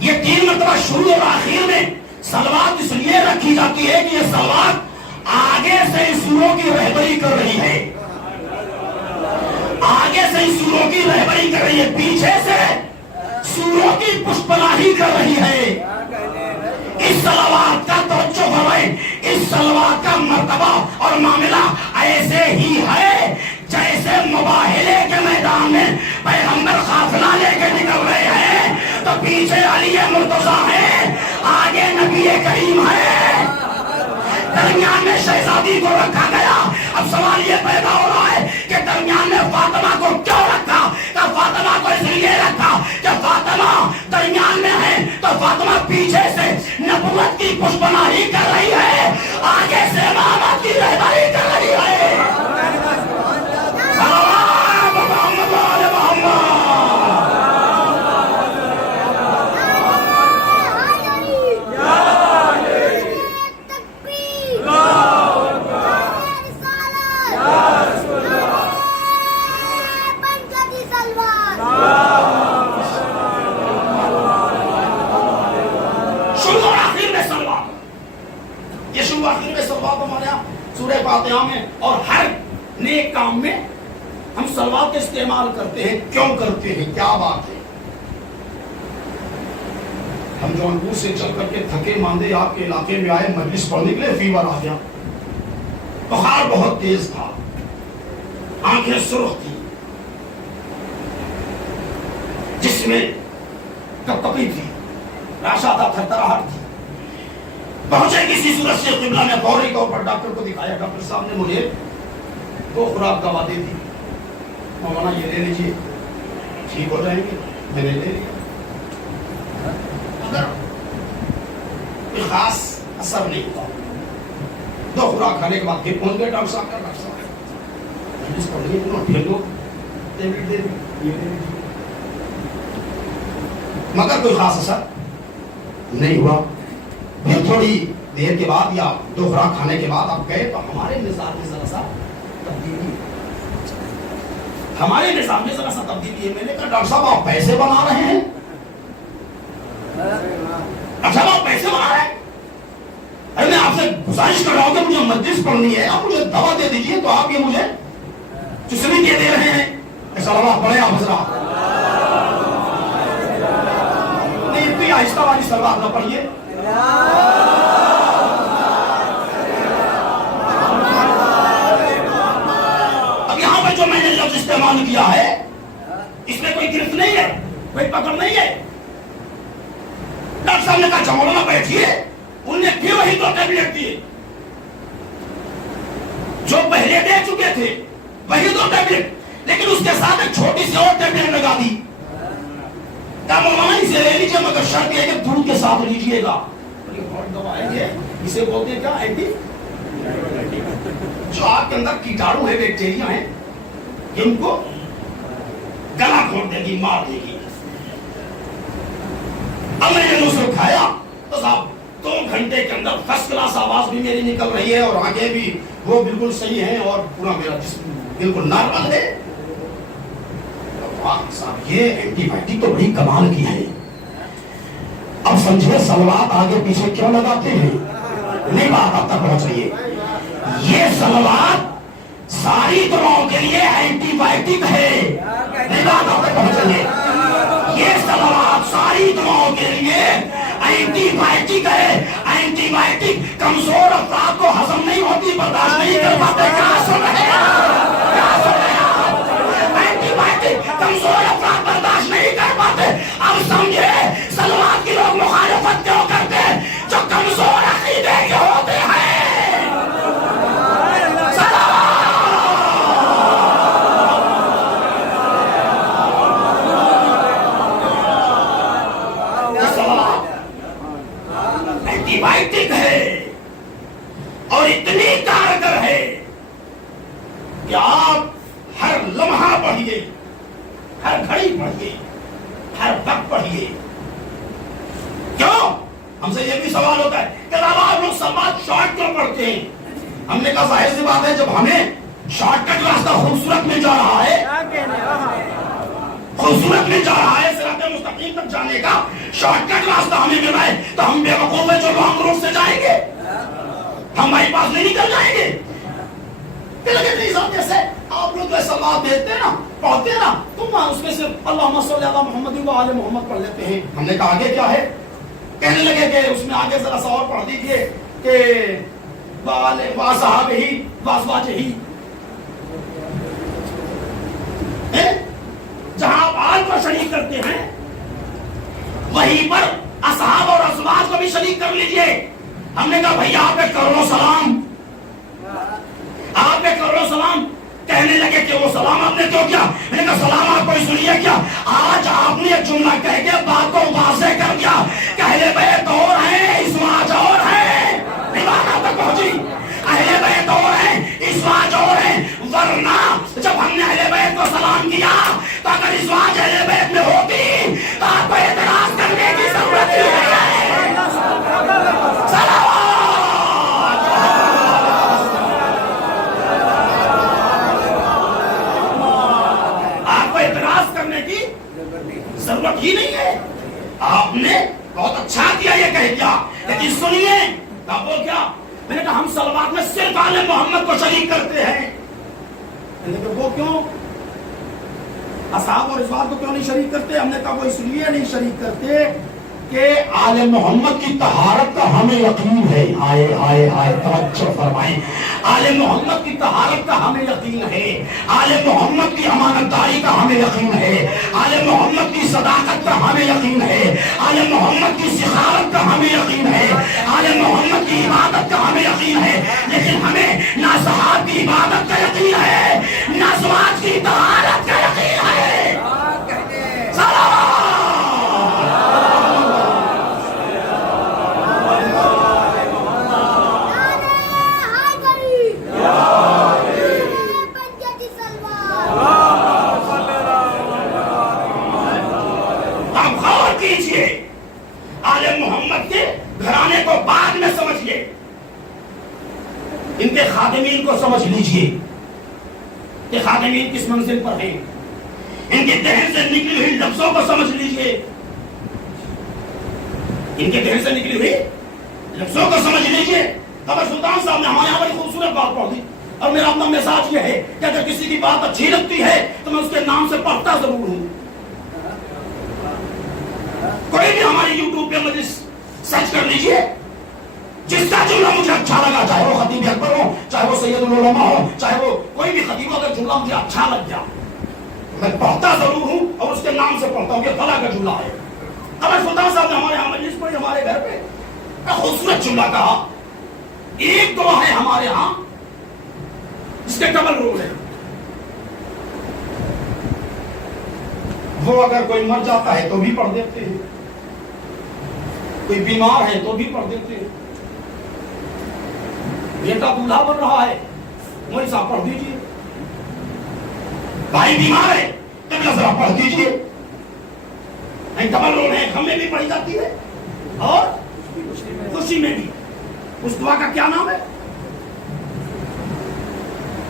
یہ 3 مرتبہ شروع اور آخر میں صلوات اس لیے رکھی جاتی ہے کہ یہ صلوات آگے سے ان سوروں کی رہبری کر رہی ہے، آگے سے ان سوروں کی رہبری کر رہی ہے، پیچھے سے سوروں کی پشپناہی کر رہی ہے۔ اس صلوات کا توجہ فرمائیں، اس صلوات کا مرتبہ اور معاملہ ایسے ہی ہے جیسے مباہلے کے میدان میں پیغمبر قافلہ لے کے نکل رہے ہیں تو پیچھے علی مرتضیٰ ہے، آگے نبی کریم ہے، درمیان میں شہزادی کو رکھا گیا۔ اب سوال یہ پیدا ہو رہا ہے کہ درمیان میں فاطمہ کو کیوں رکھا؟ کہ فاطمہ کو اس لیے رکھا کہ فاطمہ درمیان میں ہے تو فاطمہ پیچھے سے نبوت کی پشپناہی کر رہی ہے، آگے سے امامت کی رہبری کر رہی ہے۔ صلوات محمد علی محمد۔ سورہ فاتحہ میں اور ہر نیک کام میں ہم صلوات استعمال کرتے ہیں، کیوں کرتے ہیں؟ کیا بات ہے؟ ہم جونپور سے چل کر کے تھکے ماندے آپ کے علاقے میں آئے، مجلس پڑھنے کے لیے فیور آ گیا، بخار بہت تیز تھا، آنکھیں سرخ تھی، جس میں کپکپی تھی، راشا تھا، تھرتھراہٹ تھی۔ پہنچے کسی صورت سے قبلہ میں، فوری طور پر ڈاکٹر کو دکھایا، ڈاکٹر صاحب نے مجھے 2 خوراک دوا دے دی، مولانا یہ لے لیجیے ٹھیک ہو جائیں گے۔ میں نے لے لیا، مگر کوئی خاص اثر نہیں ہوا۔ 2 خوراک کھانے کے بعد پھر پہنچ گئے ڈاکٹر صاحب کا، ڈاکٹر صاحب پھر 2 ٹیبلٹ دے دی، یہ لے لیجیے، مگر کوئی خاص اثر نہیں ہوا۔ پھر تھوڑی دیر کے بعد یا 2 خوراک کھانے کے بعد آپ گئے تو ہمارے نظام میں ذرا سا تبدیلی، ہمارے نظام میں ذرا سا تبدیلی ہے۔ میں نے کہا ڈاکٹر صاحب آپ پیسے بنا رہے ہیں؟ ڈاکٹر صاحب آپ پیسے بنا رہے ہیں؟ ارے میں آپ سے گزارش کر رہا ہوں کہ مجھے مجلس پڑھنی ہے، آپ مجھے دوا دے دیجیے، تو آپ یہ مجھے چسنی دے رہے ہیں۔ ایسا لگا پڑھے آپ حضرات، نہیں اتنی آہستہ والی صلوات نہ پڑھیے۔ اب یہاں پہ جو میں نے لفظ استعمال کیا ہے اس میں کوئی گرفت نہیں ہے، کوئی پکڑ نہیں ہے۔ ڈاکٹر صاحب نے کہا مولانا بیٹھیے، انہوں نے پھر وہی 2 ٹیبلٹ دیے جو پہلے دے چکے تھے، وہی 2 ٹیبلٹ، لیکن اس کے ساتھ ایک چھوٹی سی اور ٹیبلٹ لگا دی۔ کہا مولانا اسے لے لیجیے، مگر شرط یہ ہے کہ دودھ کے ساتھ لیجیے گا۔ اسے بولتے ہیں کیا؟ اینٹی، جو آپ کے اندر کیٹاڑو ہے، بیکٹیریا ہیں، کہ ان کو گلا کھوڑ دے گی، مار دے گی۔ اب میں نے نسخہ کھایا تو صاحب 2 گھنٹے کے اندر فرسٹ کلاس آواز بھی میری نکل رہی ہے اور آنکھیں بھی وہ بالکل صحیح ہیں اور پورا میرا جسم بالکل نارمل ہے۔ صاحب یہ اینٹی بائیوٹک تو بڑی کمال کی ہے۔ اب سمجھے صلوات آگے پیچھے کیوں لگاتے ہیں؟ نہیں بات اب تک پہنچ رہی ہے۔ یہ صلوات ساری دعاؤں کے لیے اینٹی بائیوٹک ہے، نہیں بات اب تک پہنچ رہی ہے۔ یہ صلوات ساری دعاؤں کے لیے اینٹی بائیوٹک ہے۔ اینٹی بائیوٹک کمزور افراد کو ہضم نہیں ہوتی، برداشت نہیں کر پاتے۔ کیا سن رہے ہیں؟ کیا سن رہے ہیں؟ اینٹی بائیوٹک کمزور افراد برداشت نہیں کر پاتے۔ اب سمجھے صلوات کی لوگ مخالفت کیوں کرتے ہیں؟ جو کمزور عقیدے کے ہوتے ہیں۔ اینٹی بائیوٹک ہے اور اتنی کارگر ہے کہ آپ ہر لمحہ پڑھیے، ہر گھڑی پڑھیے، ہر وقت پڑھیے۔ کیوں؟ ہم سے یہ بھی سوال ہوتا ہے کہ آپ لوگ صلوات شارٹ کیوں پڑھتے ہیں؟ ہم نے کہا ظاہر سی بات ہے، جب ہمیں شارٹ کٹ راستہ خوبصورت مل جا رہا ہے، خوبصورت مل جا رہا ہے، صراط مستقیم تک جانے کا شارٹ کٹ راستہ ہمیں مل رہا ہے، تو ہم بے وقوف ہیں جو لانگ روٹ سے جائیں گے؟ ہم بائی پاس نہیں نکل جائیں گے؟ جیسے آپ لوگ جو سلوات بھیجتے ہیں نا، پڑھتے ہیں نا، تم اس میں صرف اللہم صلی علی محمد و آل محمد پڑھ لیتے ہیں. ہم نے کہا آگے کیا ہے؟ کہنے لگے کہ اس میں آگے ذرا سا اور پڑھ دیجئے کہ واصحابہ ہی وازواجہ ہی. جہاں آپ آل کو شریک کرتے ہیں وہیں پر اصحاب اور ازواج کو بھی شریک کر لیجئے. ہم نے کہا بھیا آپ پہ کروڑوں سلام، آپ پہ کروڑوں سلام. کہنے لگے کہ وہ سلام آپ نے کیوں کیا؟ میں نے کہا سلام آپ کوئی سنیے کیا؟ آج آپ نے ایک جملہ کہہ کے بات کو واضح کر دیا کہ اہل بیت اور ہیں ازواج اور ہیں. دیوانہ تک پہنچی. اہل بیت اور ہیں ازواج اور ہیں، ورنہ جب ہم نے اہل بیت کو سلام کیا تو اگر ازواج اہل بیت میں ہوتی تو آپ کو اعتراض کرنے کی ضرورت نہیں ہے. آپ کو اعتراض کرنے کی ضرورت ہی نہیں ہے. آپ نے بہت اچھا کیا یہ کہہ دیا، لیکن سنیے کہا وہ کیا؟ میں نے کہا ہم صلوات میں صرف آل محمد کو شریک کرتے ہیں. میں نے کہا وہ کیوں؟ اصحاب اور ازواج کو کیوں نہیں شریک کرتے؟ ہم نے کہا وہ اس لیے نہیں شریک کرتے کہ آل محمد کی طہارت کا ہمیں یقین ہے. آئے آئے آئے توجہ فرمائیں. آل محمد کی طہارت کا ہمیں یقین ہے، آل محمد کی امانت داری کا ہمیں یقین ہے، آل محمد کی صداقت کا ہمیں یقین ہے، آل محمد کی سخاوت کا ہمیں یقین ہے، آل محمد کی عبادت کا ہمیں یقین ہے. لیکن ہمیں نہ صحاب کی عبادت کا یقین ہے نہ ازواج کی طہارت کا یقین ہے. آل محمد کے گھرانے کو بعد میں سمجھیے، ان کے خادمین کو سمجھ لیجئے کہ خادمین کس منزل پر ہیں. ان کے ذہن سے نکلی ہوئی لفظوں کو سمجھ لیجئے، ان کے ذہن سے نکلی ہوئی لفظوں کو سمجھ لیجئے. خبر سلطان صاحب نے ہمارے یہاں بڑی خوبصورت بات پڑھ دی، اور میرا اپنا مساج یہ ہے کہ اگر کسی کی بات اچھی لگتی ہے تو میں اس کے نام سے پڑھتا ضرور ہوں. کوئی بھی ہماری یوٹیوب پہ مجلس سرچ کر لیجئے، جس کا جملہ مجھے اچھا لگا، چاہے وہ خطیب اکبر ہو، چاہے وہ سید العلماء ہو، چاہے وہ کوئی بھی خطیب ہو، اگر جملہ مجھے اچھا لگ گیا میں پڑھتا ضرور ہوں اور اس کے نام سے پڑھتا ہوں کہ فلاں کا جملہ ہے. اب سلطان صاحب نے ہمارے یہاں مجلس پڑھی، ہمارے گھر پہ خوبصورت جملہ کہا. ایک دعا ہے ہمارے ہاں جس کے ڈبل رول ہے، وہ اگر کوئی مر جاتا ہے تو بھی پڑھ دیتے ہیں، کوئی بیمار ہے تو بھی پڑھ دیتے ہیں. بیٹا بوڑھا بن رہا ہے، مولوی صاحب پڑھ دیجئے. بھائی بیمار ہے تو ذرا پڑھ دیجئے. ڈبل رول ہے، غم میں بھی پڑھی جاتی ہے اور خوشی میں بھی. اس دعا کا کیا نام ہے؟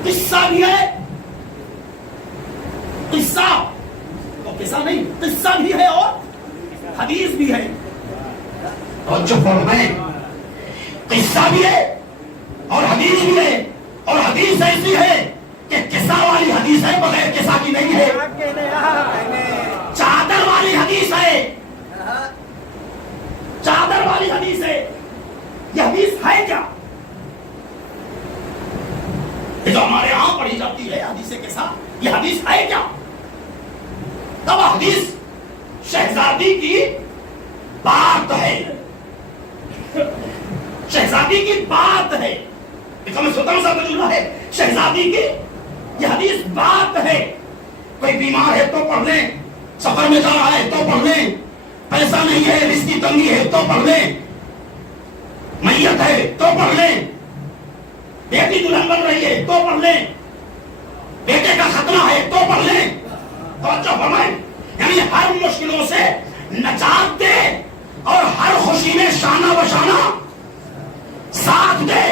قصہ بھی ہے، قصہ قصہ نہیں، قصہ بھی ہے اور حدیث بھی ہے. اور جو فرمائیں قصہ بھی ہے اور حدیث بھی ہے، اور حدیث ایسی ہے کہ قصہ والی حدیث ہے، بغیر قصہ کی نہیں ہے. چادر والی حدیث ہے، چادر والی حدیث ہے. یہ حدیث ہے کیا؟ یہ جو ہمارے یہاں پڑھی جاتی ہے حدیث قصہ، یہ حدیث ہے کیا؟ تب حدیث شہزادی کی بات ہے، شہزادی کی بات ہے. سلطان صاحب کا جملہ ہے شہزادی کی یہ حدیث بات ہے. کوئی بیمار ہے تو پڑھ لیں، سفر میں جا رہا ہے تو پڑھ لیں، پیسہ نہیں ہے، رزق کی تنگی ہے تو پڑھ لیں، میت ہے تو پڑھ لیں، بیٹی دلہن بن رہی ہے تو پڑھ لیں، بیٹے کا ختنہ ہے تو پڑھ لیں. توجہ فرمائیں، یعنی ہر مشکلوں سے نجات دے اور ہر خوشی میں شانہ بشانہ ساتھ دے،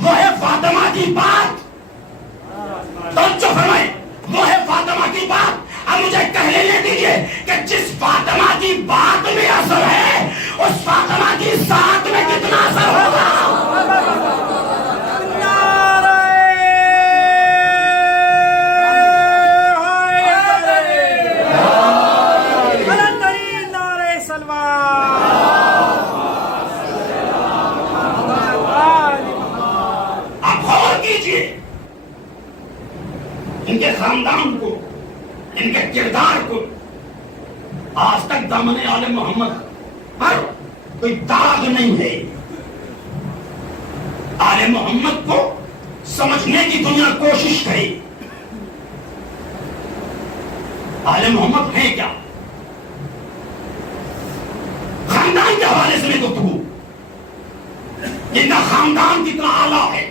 وہ ہے فاطمہ کی بات. توجہ فرمائیں، وہ ہے فاطمہ کی بات. اب مجھے کہہ لینے دیجئے کہ جس فاطمہ کی بات میں اثر ہے اس فاطمہ کی ذات میں کتنا اثر ہوگا. آج تک دامن آل محمد پر کوئی داغ نہیں ہے. آل محمد کو سمجھنے کی دنیا کوشش کرے. آل محمد ہے کیا؟ خاندان کے حوالے سے میں گفتگو. ان کا خاندان کتنا اعلیٰ ہے,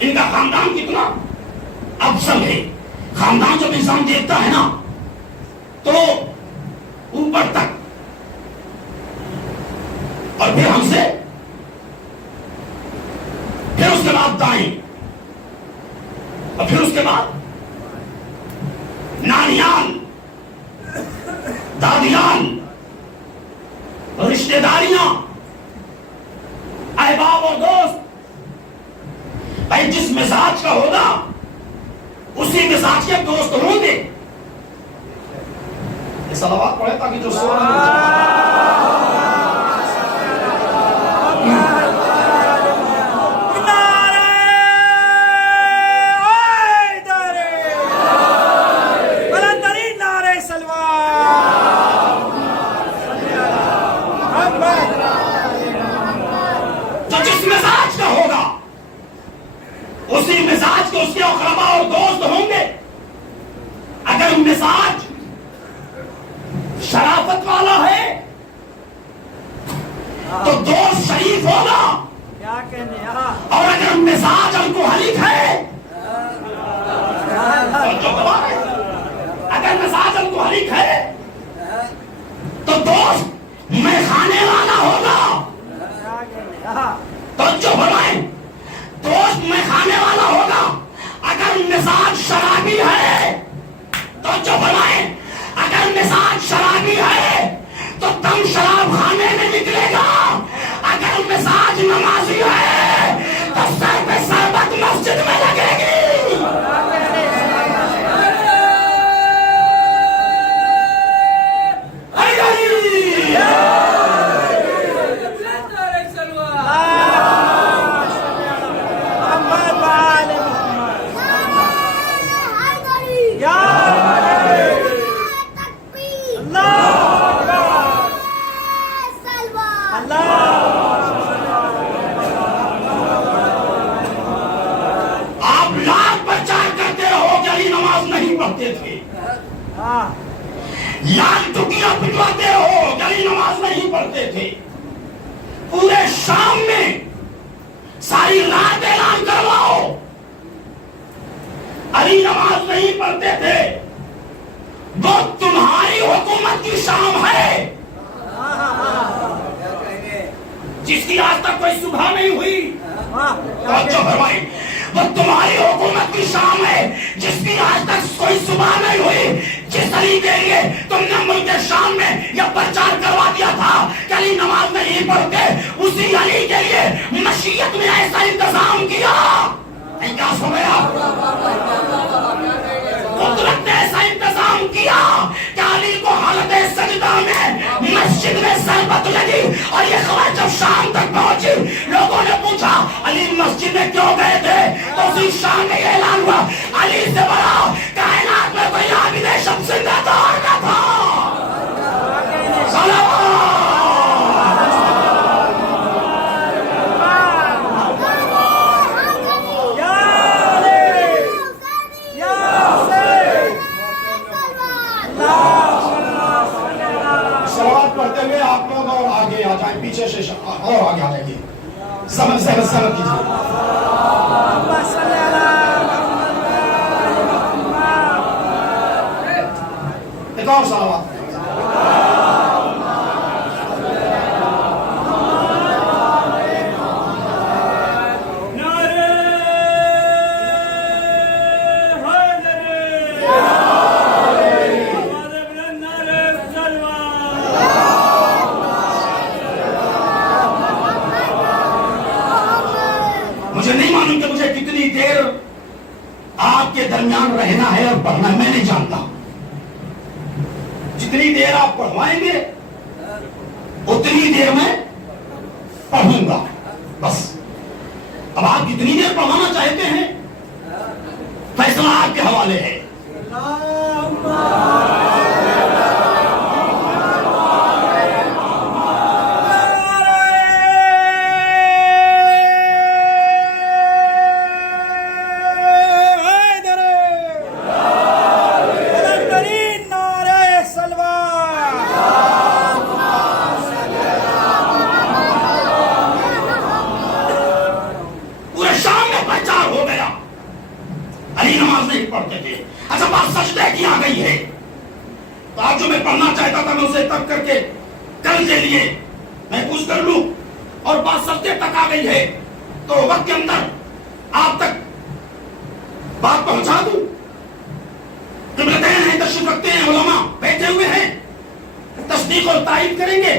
ان کا خاندان کتنا افضل ہے. خاندان جب انسان دیکھتا ہے نا تو اوپر تک, اور پھر ہم سے, پھر اس کے بعد دائیں, اور پھر اس کے بعد نانیال, دادیال, رشتہ داریاں, احباب اور دوست. بھائی جس مزاج کا ہوگا اسی مزاج کے دوست ہوں گے. یہ صلوات پڑھے تاکہ جو سو اسی مزاج کے اس کے اقربا اور دوست ہوں گے. اگر مزاج شرافت والا ہے تو دوست شریف ہوگا, اور اگر مزاج الکوہلک ہے, اگر مزاج الکوہلک ہے تو دوست میں کھانے والا ہوگا. تو جو بنائیں دوست میں کھانے والا ہوگا. اگر مزاج شرابی ہے تو جو بنائیں, اگر مزاج شرابی ہے تو دم شراب خانے میں نکلے گا. اگر مزاج نمازی ہے تو سر پہ سربت مسجد میں لگے گی. یاد ٹکیاں پٹواتے ہو, گلی نماز نہیں پڑھتے تھے. پورے شام میں ساری رات اعلان کرواؤ علی نماز نہیں پڑھتے تھے. وہ تمہاری حکومت کی شام ہے جس کی آج تک کوئی صبح نہیں ہوئی. توجہ فرمائیں, وہ تمہاری حکومت کی شام ہے جس کی آج تک کوئی صبح نہیں ہوئی. جس علی کے لیے تم نے ملک شام میں یہ پرچار کروا دیا تھا کہ علی نماز نہیں پڑھتے, اسی علی کے لیے مشیت میں ایسا انتظام کیا. کیا سو گیا؟ قدرت نے ایسا انتظام کیا کہ علی کو حالت سجدہ میں مسجد میں ضربت لگی, اور یہ خبر جب شام تک پہنچی لوگوں نے پوچھا علی مسجد میں کیوں گئے تھے, تو اسی شام میں یہ اعلان ہوا علی سے بڑا کائنات میں کوئی عابد شمس زندہ نہ تھا. آپ لوگ اور آگے آ جائیں, پیچھے سے اور آگے آ جائیے. سمجھ کیجیے. ایک اور صلوات. مجھے نہیں معلوم کہ مجھے کتنی دیر آپ کے درمیان رہنا ہے اور پڑھنا ہے, میں نہیں جانتا. جتنی دیر آپ پڑھوائیں گے اتنی دیر میں پڑھوں گا بس. اب آپ کتنی دیر پڑھانا چاہتے ہیں فیصلہ آپ کے حوالے ہے. چاہتا تھا میں اسے تب کر کے کل کے لیے محفوظ کر لوں اور بات سفتے تک آ گئی ہے تو وقت کے اندر آپ تک بات پہنچا دوں. قبلتین ہیں، تشریف رکھتے ہیں، علماء بیٹھے ہوئے ہیں، تصدیق اور تائید کریں گے.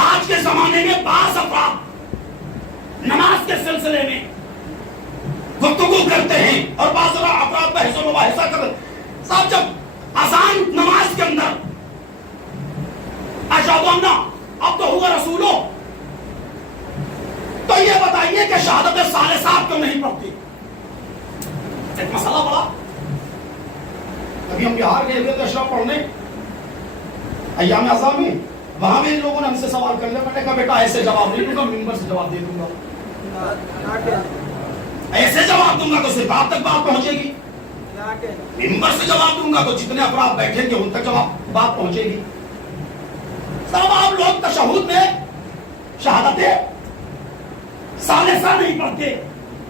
آج کے زمانے میں بعض افراد نماز کے سلسلے میں گفتگو کرتے ہیں اور بعض افراد بحث و مباحثہ کرتے ہیں. صاحب جب اذان نماز کے اندر اشہد ان اب تو ہوا رسولو، تو یہ بتائیے کہ شہادت ثالثہ کیوں نہیں پڑھتی؟ ایک مسئلہ بڑا. ابھی ہم بہار گئے ہوئے تھے اشراف پڑھنے ایام اعظام میں، وہاں بھی لوگوں نے ہم سے سوال کر لیا. میں نے کہا بیٹا ایسے جواب نہیں دوں گا، ممبر سے جواب دے دوں گا. ایسے جواب دوں گا تو صرف آپ تک بات پہنچے گی، ممبر سے جواب دوں گا تو جتنے افراد بیٹھیں گے ان تک جواب بات پہنچے گی. صاحب آپ لوگ تشہد میں شہادت ثالثہ نہیں پڑھتے،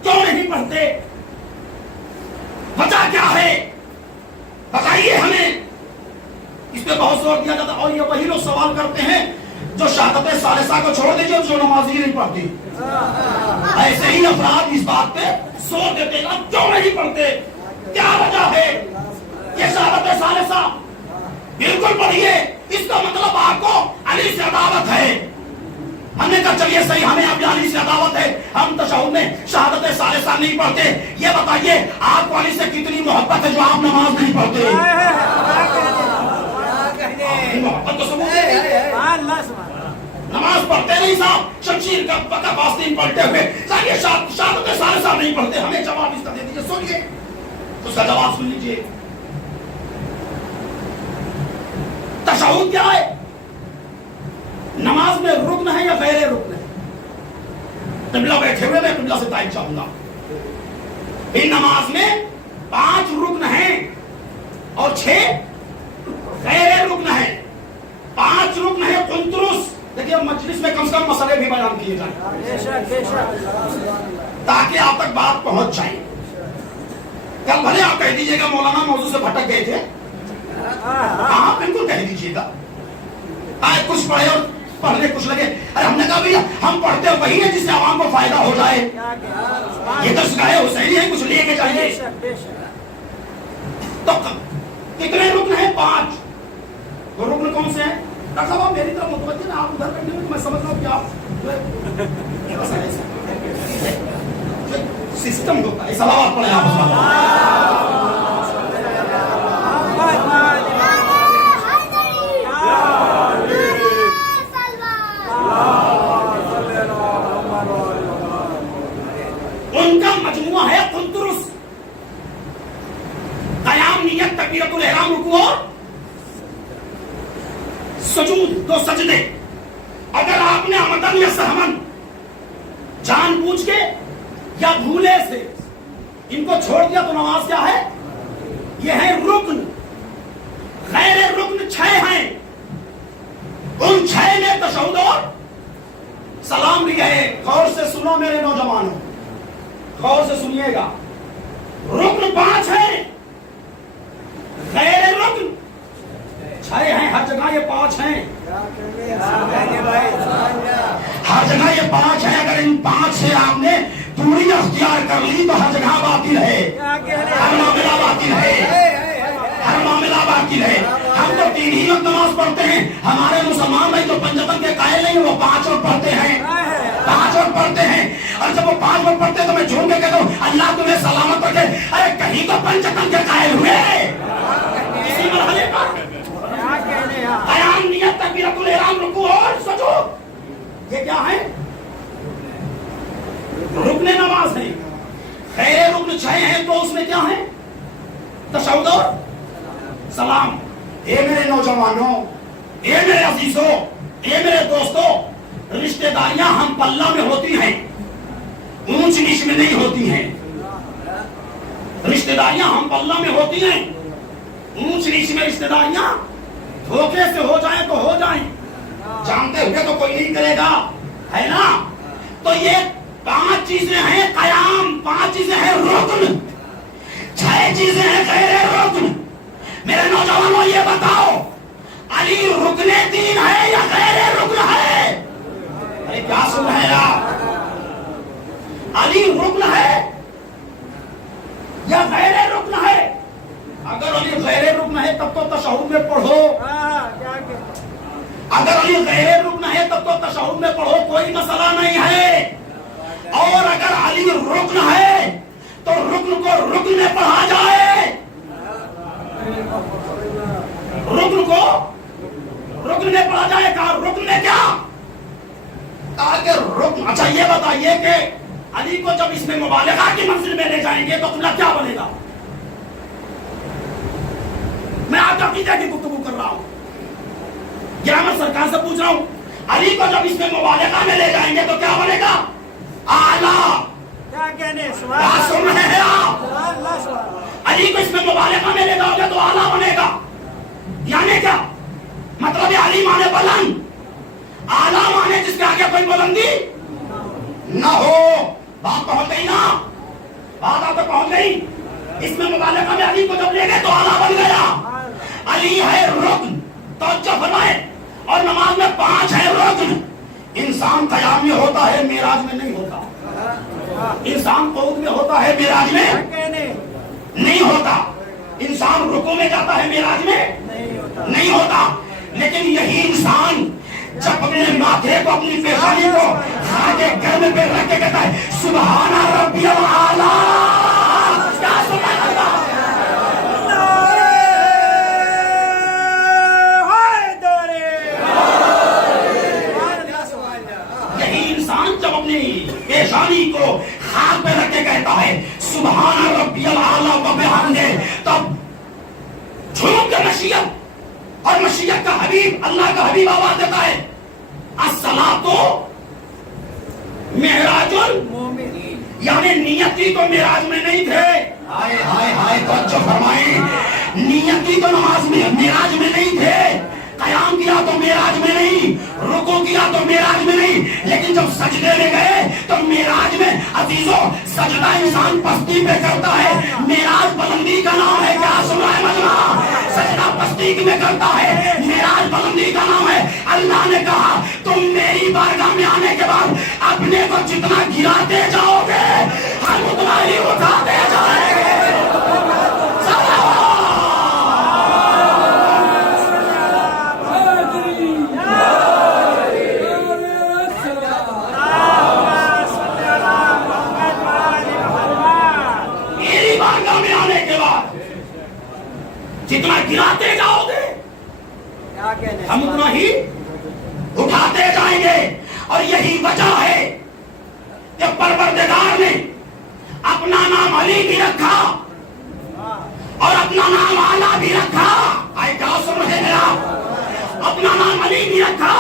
کیوں نہیں پڑھتے؟ وجہ کیا ہے بتائیے ہمیں. اس پہ بہت زور دیا جاتا ہے اور یہ وہی لوگ سوال کرتے ہیں جو شہادت ثالثہ کو چھوڑ دیجیے جو نماز ہی نہیں پڑھتی. ایسے ہی افراد اس بات پہ زور دیتے ہیں کیوں نہیں پڑھتے، کیا وجہ ہے؟ یہ شہادت ثالثہ بالکل پڑھیے. اس کا مطلب آپ کو علی سے عداوت ہے. ہم نے کہا چلیے صحیح، ہمیں اب علی سے عداوت ہے، ہم تشہد میں شہادت ثالثہ نہیں پڑھتے. یہ بتائیے آپ کو علی سے کتنی محبت ہے جو آپ نماز نہیں پڑھتے؟ محبت تو ثبوت ہے، نماز پڑھتے نہیں صاحب، شمشیر کا باستین پڑھتے ہوئے صاحب یہ شہادت ثالثہ نہیں پڑھتے. ہمیں جواب اس کا دے دیجیے، سنیے اس کا جواب سن لیجیے. تشہد کیا ہے؟ نماز میں رکن ہے یا غیر رکن ہے؟ قبلہ بیٹھے ہوئے میں قبلہ سے تائید چاہوں گا. ان نماز میں 5 رکن ہیں اور 6 غیر رکن ہیں. 5 رکن ہیں قنطرس. دیکھیے مجلس میں کم سے کم مسئلے بھی بیان کیے جائیں تاکہ آپ تک بات پہنچ جائے. کل بھلے آپ کہہ دیجیے گا مولانا موضوع سے بھٹک گئے تھے، ہاں بالکل کہہ دیجیے گا. آئے کچھ پڑھے اور پڑھنے کچھ لگے. ارے ہم نے کہا بھیا ہم پڑھتے وہی ہے جس سے عوام کو فائدہ ہو جائے. یہ درسگاہ حسینی ہے، کچھ لے کے جائیے. تو کتنے رکن ہیں؟ 5. وہ رکن کون سے ہیں؟ ڈاکٹر صاحب میری طرف متوجہ ہیں، آپ ادھر بیٹھے ہوئے، میں سمجھ رہا ہوں کہ آپ سسٹم ہوتا ہے. صلوات پڑھیں آپ. ان کا مجموعہ ہے قنطرس. قیام، نیت، تکبیرۃ الاحرام، رکوع اور سجود، 2 سجدے. اگر آپ نے عمدن یا سہمن جان بوجھ کے یا بھولے سے ان کو چھوڑ دیا تو نماز کیا ہے؟ یہ ہے رکن. غیر رکن 6 ہیں. ان 6 میں تشہد اور سلام بھی ہے. غور سے سنو میرے نوجوانوں، غور سے سنیے گا. رکن 5 ہیں، غیر رکن 6 ہیں. ہر جگہ یہ 5 ہیں، ہر جگہ یہ 5 ہیں. اگر ان 5 سے آپ نے پوری اختیار کر لی تو ہر جگہ باطل ہے، ہر معاملہ باطل ہے، ہر معاملہ باطل ہے. ہم تو 3 ہی وقت نماز پڑھتے ہیں. ہمارے مسلمان بھائی تو 5 وقت کے قائل نہیں، وہ 5 وقت پڑھتے ہیں، 5 وقت پڑھتے ہیں. اور جب وہ 5 وقت پڑھتے ہیں تو میں جھوم کے کہتا ہوں اللہ تمہیں سلامت رکھے. ارے کہیں تو 5 وقت کے قائل ہوئے اسی مرحلے پر. قیام، نیت، تکبیرۃ الاحرام، رکوع اور سجود، یہ کیا ہے؟ رکن نماز ہے. غیر رکن 6 ہیں تو اس میں کیا ہے؟ تشہد اور سلام. اے میرے نوجوانوں، اے میرے عزیزوں، اے میرے دوستوں، رشتہ داریاں ہم پلہ میں ہوتی ہیں، اونچ نیچ میں نہیں ہوتی ہیں. رشتہ داریاں ہم پلہ میں ہوتی ہیں، اونچ نیچ میں رشتہ داریاں دھوکے سے ہو جائیں تو ہو جائیں، جانتے ہوئے تو کوئی نہیں کرے گا، ہے نا؟ تو یہ 5 چیزیں ہیں قیام، 5 چیزیں ہیں رکن، 6 چیزیں ہیں غیر رکن. میرے نوجوانوں یہ بتاؤ کیا سن رہے ہیں آپ؟ علی رکن ہے یا غیر رکن ہے؟ اگر علی غیر رکن ہے تب تو تشہد میں پڑھو، اگر علی غیر رکن ہے تب تو تشہد میں پڑھو، کوئی مسئلہ نہیں ہے۔ اور اگر علی رکن ہے تو رکن کو رکن میں پڑھا جائے، رکن کو رکن میں پڑھا جائے۔ کہا رکن میں کیا؟ کہا کہ رکن، اچھا یہ بتائیے کہ علی کو جب اس میں مبالغہ کی منزل میں لے جائیں گے تو قبلہ کیا بنے گا؟ میں آپ عقیدہ کی گفتگو کر رہا ہوں، گرامر سرکار سے پوچھ رہا ہوں، علی کو جب اس میں مبالغہ میں لے جائیں گے تو کیا بنے گا؟ اعلیٰ۔ کیا سن رہے ہیں آپ؟ علی کو اس میں مبالغہ میں لے جاؤ گے تو اعلیٰ بنے گا، یعنی کیا مطلب ہے؟ علی مانے بلند، اعلیٰ مانے جس کے آگے کوئی بلندی نہ ہو۔ بات پہنچ گئی نا؟ بات آپ تک پہنچ گئی؟ اس میں مبالغہ میں علی کو جب لے گئے تو اعلیٰ بن گیا۔ علی ہے رکن، توجہ فرمائے، اور نماز میں 5 ہے رکن۔ انسان قیام میں ہوتا ہے، معراج میں نہیں ہوتا۔ انسان قعود میں ہوتا ہے، معراج میں نہیں ہوتا۔ انسان رکوع میں جاتا ہے، معراج میں نہیں ہوتا۔ لیکن یہی انسان جب اپنے ماتھے کو، اپنی پیشانی کو آگے گرم پہ رکھ کے کہتا ہے سبحان ربی الاعلیٰ، کیا سنا کرتا؟ یہی انسان جب اپنی پیشانی کو خاک پہ رکھ کے کہتا ہے سبحان ربی الاعلیٰ وبحمدہ، تب جھوم کے مشیت اور مشیت کا حبیب، اللہ کا حبیب آواز دیتا ہے الصلاۃ معراج المومنین، یعنی نیت کی تو معراج میں نہیں تھے۔ ہائے ہائے ہائے، توجہ فرمائیں، نیت کی تو نماز میں معراج میں نہیں تھے، قیام کیا تو معراج میں نہیں، رکوع کیا تو معراج میں نہیں، لیکن جب سجدے میں گئے تو معراج میں عزیزو سجدہ انسان پستی پہ کرتا ہے، معراج بلندی کا نام ہے۔ کیا سن رہا ہے مجمع؟ سجدہ پستی میں کرتا ہے، معراج بلندی کا نام ہے۔ اللہ نے کہا تم میری بارگاہ میں آنے کے بعد اپنے کو جتنا گراتے جاؤ گے ہم اتنا ہی اٹھاتے جائیں گے۔ جتنا گراتے جاؤ گے ہم اتنا ہی اٹھاتے جائیں گے۔ اور یہی وجہ ہے کہ پروردگار نے اپنا نام علی بھی رکھا اور اپنا نام اعلیٰ بھی رکھا۔ آئے کیا سن رہے ہیں آپ؟ اپنا نام علی بھی رکھا،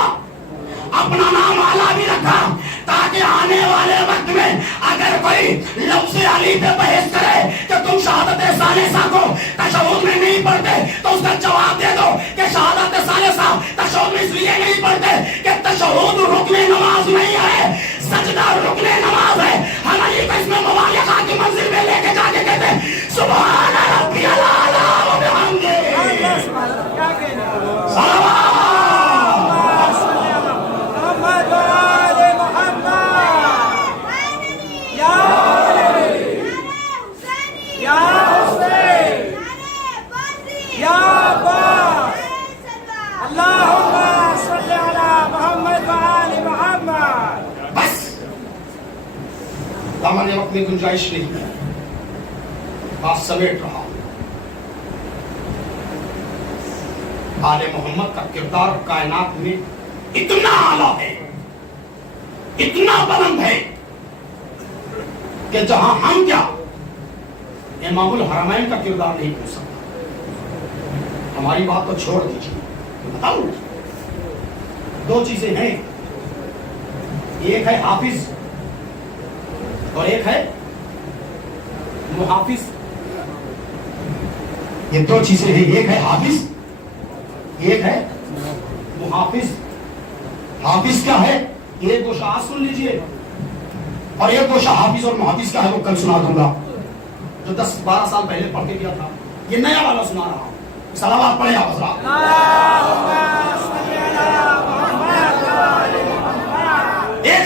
اپنا نام اعلیٰ بھی رکھا، تاکہ آنے والے وقت میں اگر کوئی لفظ علی پہ بحث کرے کہ تم شہادت ثالثہ کو تشہد میں نہیں پڑھتے تو اس کا جواب دے دو کہ شہادت ثالثہ تشہد میں اس لیے نہیں پڑھتے کہ تشہد رکن نماز نہیں ہے، سجدہ رکن نماز ہے۔ ہم علی کو اس میں مبالغہ کی منزل میں لے کے جا کے کہتے ہیں سبحان ربی الاعلیٰ وبحمدہ، صلوات۔ ہمارے وقت میں گنجائش نہیں ہے، بات سمیٹ رہا ہوں۔ آل محمد کا کردار کائنات میں اتنا اعلیٰ ہے، اتنا بلند ہے کہ جہاں ہم کیا امام الحرمین کا کردار نہیں پہنچ سکتا۔ ہماری بات تو چھوڑ دیجیے، بتاؤں 2 چیزیں ہیں، ایک ہے حافظ اور ایک ہے محافظ۔ یہ 2 چیزیں ہیں، ایک ہے حافظ، ایک ہے محافظ۔ حافظ کیا ہے؟ ایک گوشہ آج سن لیجئے، اور ایک گوشہ حافظ اور محافظ کا ہے وہ کل سنا دوں گا، جو 10-12 سال پہلے پڑھ کے کیا تھا، یہ نیا والا سنا رہا ہوں۔ صلوات پڑھیں آپ حضرات۔ ایک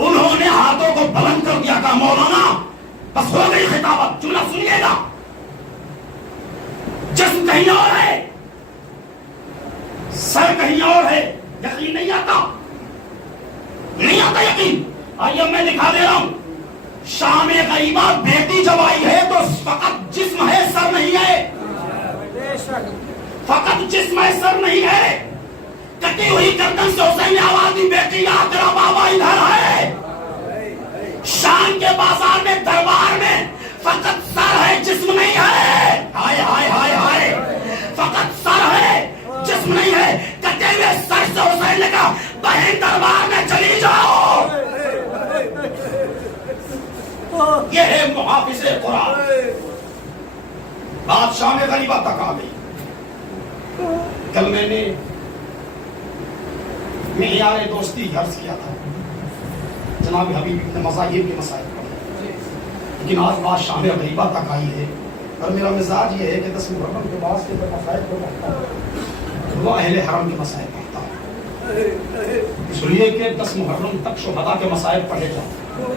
انہوں نے ہاتھوں کو بلند کر دیا، کہا مولانا بس ہو گئی خطابت، جملہ سنیے گا، جسم کہیں اور ہے، سر کہیں اور ہے، یقین نہیں آتا، نہیں آتا یقین؟ آئیے میں دکھا دے رہا ہوں، شام غیبہ بیٹی جب آئی ہے تو فقط جسم ہے، سر نہیں ہے، فقط جسم ہے، سر نہیں ہے۔ کٹی ہوئی گردن سے حسین نے آواز دی، بیٹی آ تیرا بابا ادھر ہے۔ شام کے بازار میں دربار میں فقط سر ہے، جسم نہیں ہے، ہائے ہائے ہائے ہائے، فقط سر ہے، جسم نہیں ہے۔ کٹے ہوئے سر سے حسین نے کہا بہن دربار میں چلی جاؤ۔ یہ ہے محافظ قرآن۔ بات شام غریبہ تک آ گئی۔ کل میں نے معیار دوستی عرض کیا تھا، جناب حبیب ابن مذاہب کے مسائل پڑھے، لیکن آج بات شام غریبہ تک آئی ہے، اور میرا مزاج یہ ہے کہ 10 محرم کے بعد سے مسائل کو پڑھتا ہوں وہ اہل حرم کے مسائل پڑھتا ہوں، اس لیے کہ 10 محرم تک شہداء کے مسائل پڑھے جاتے،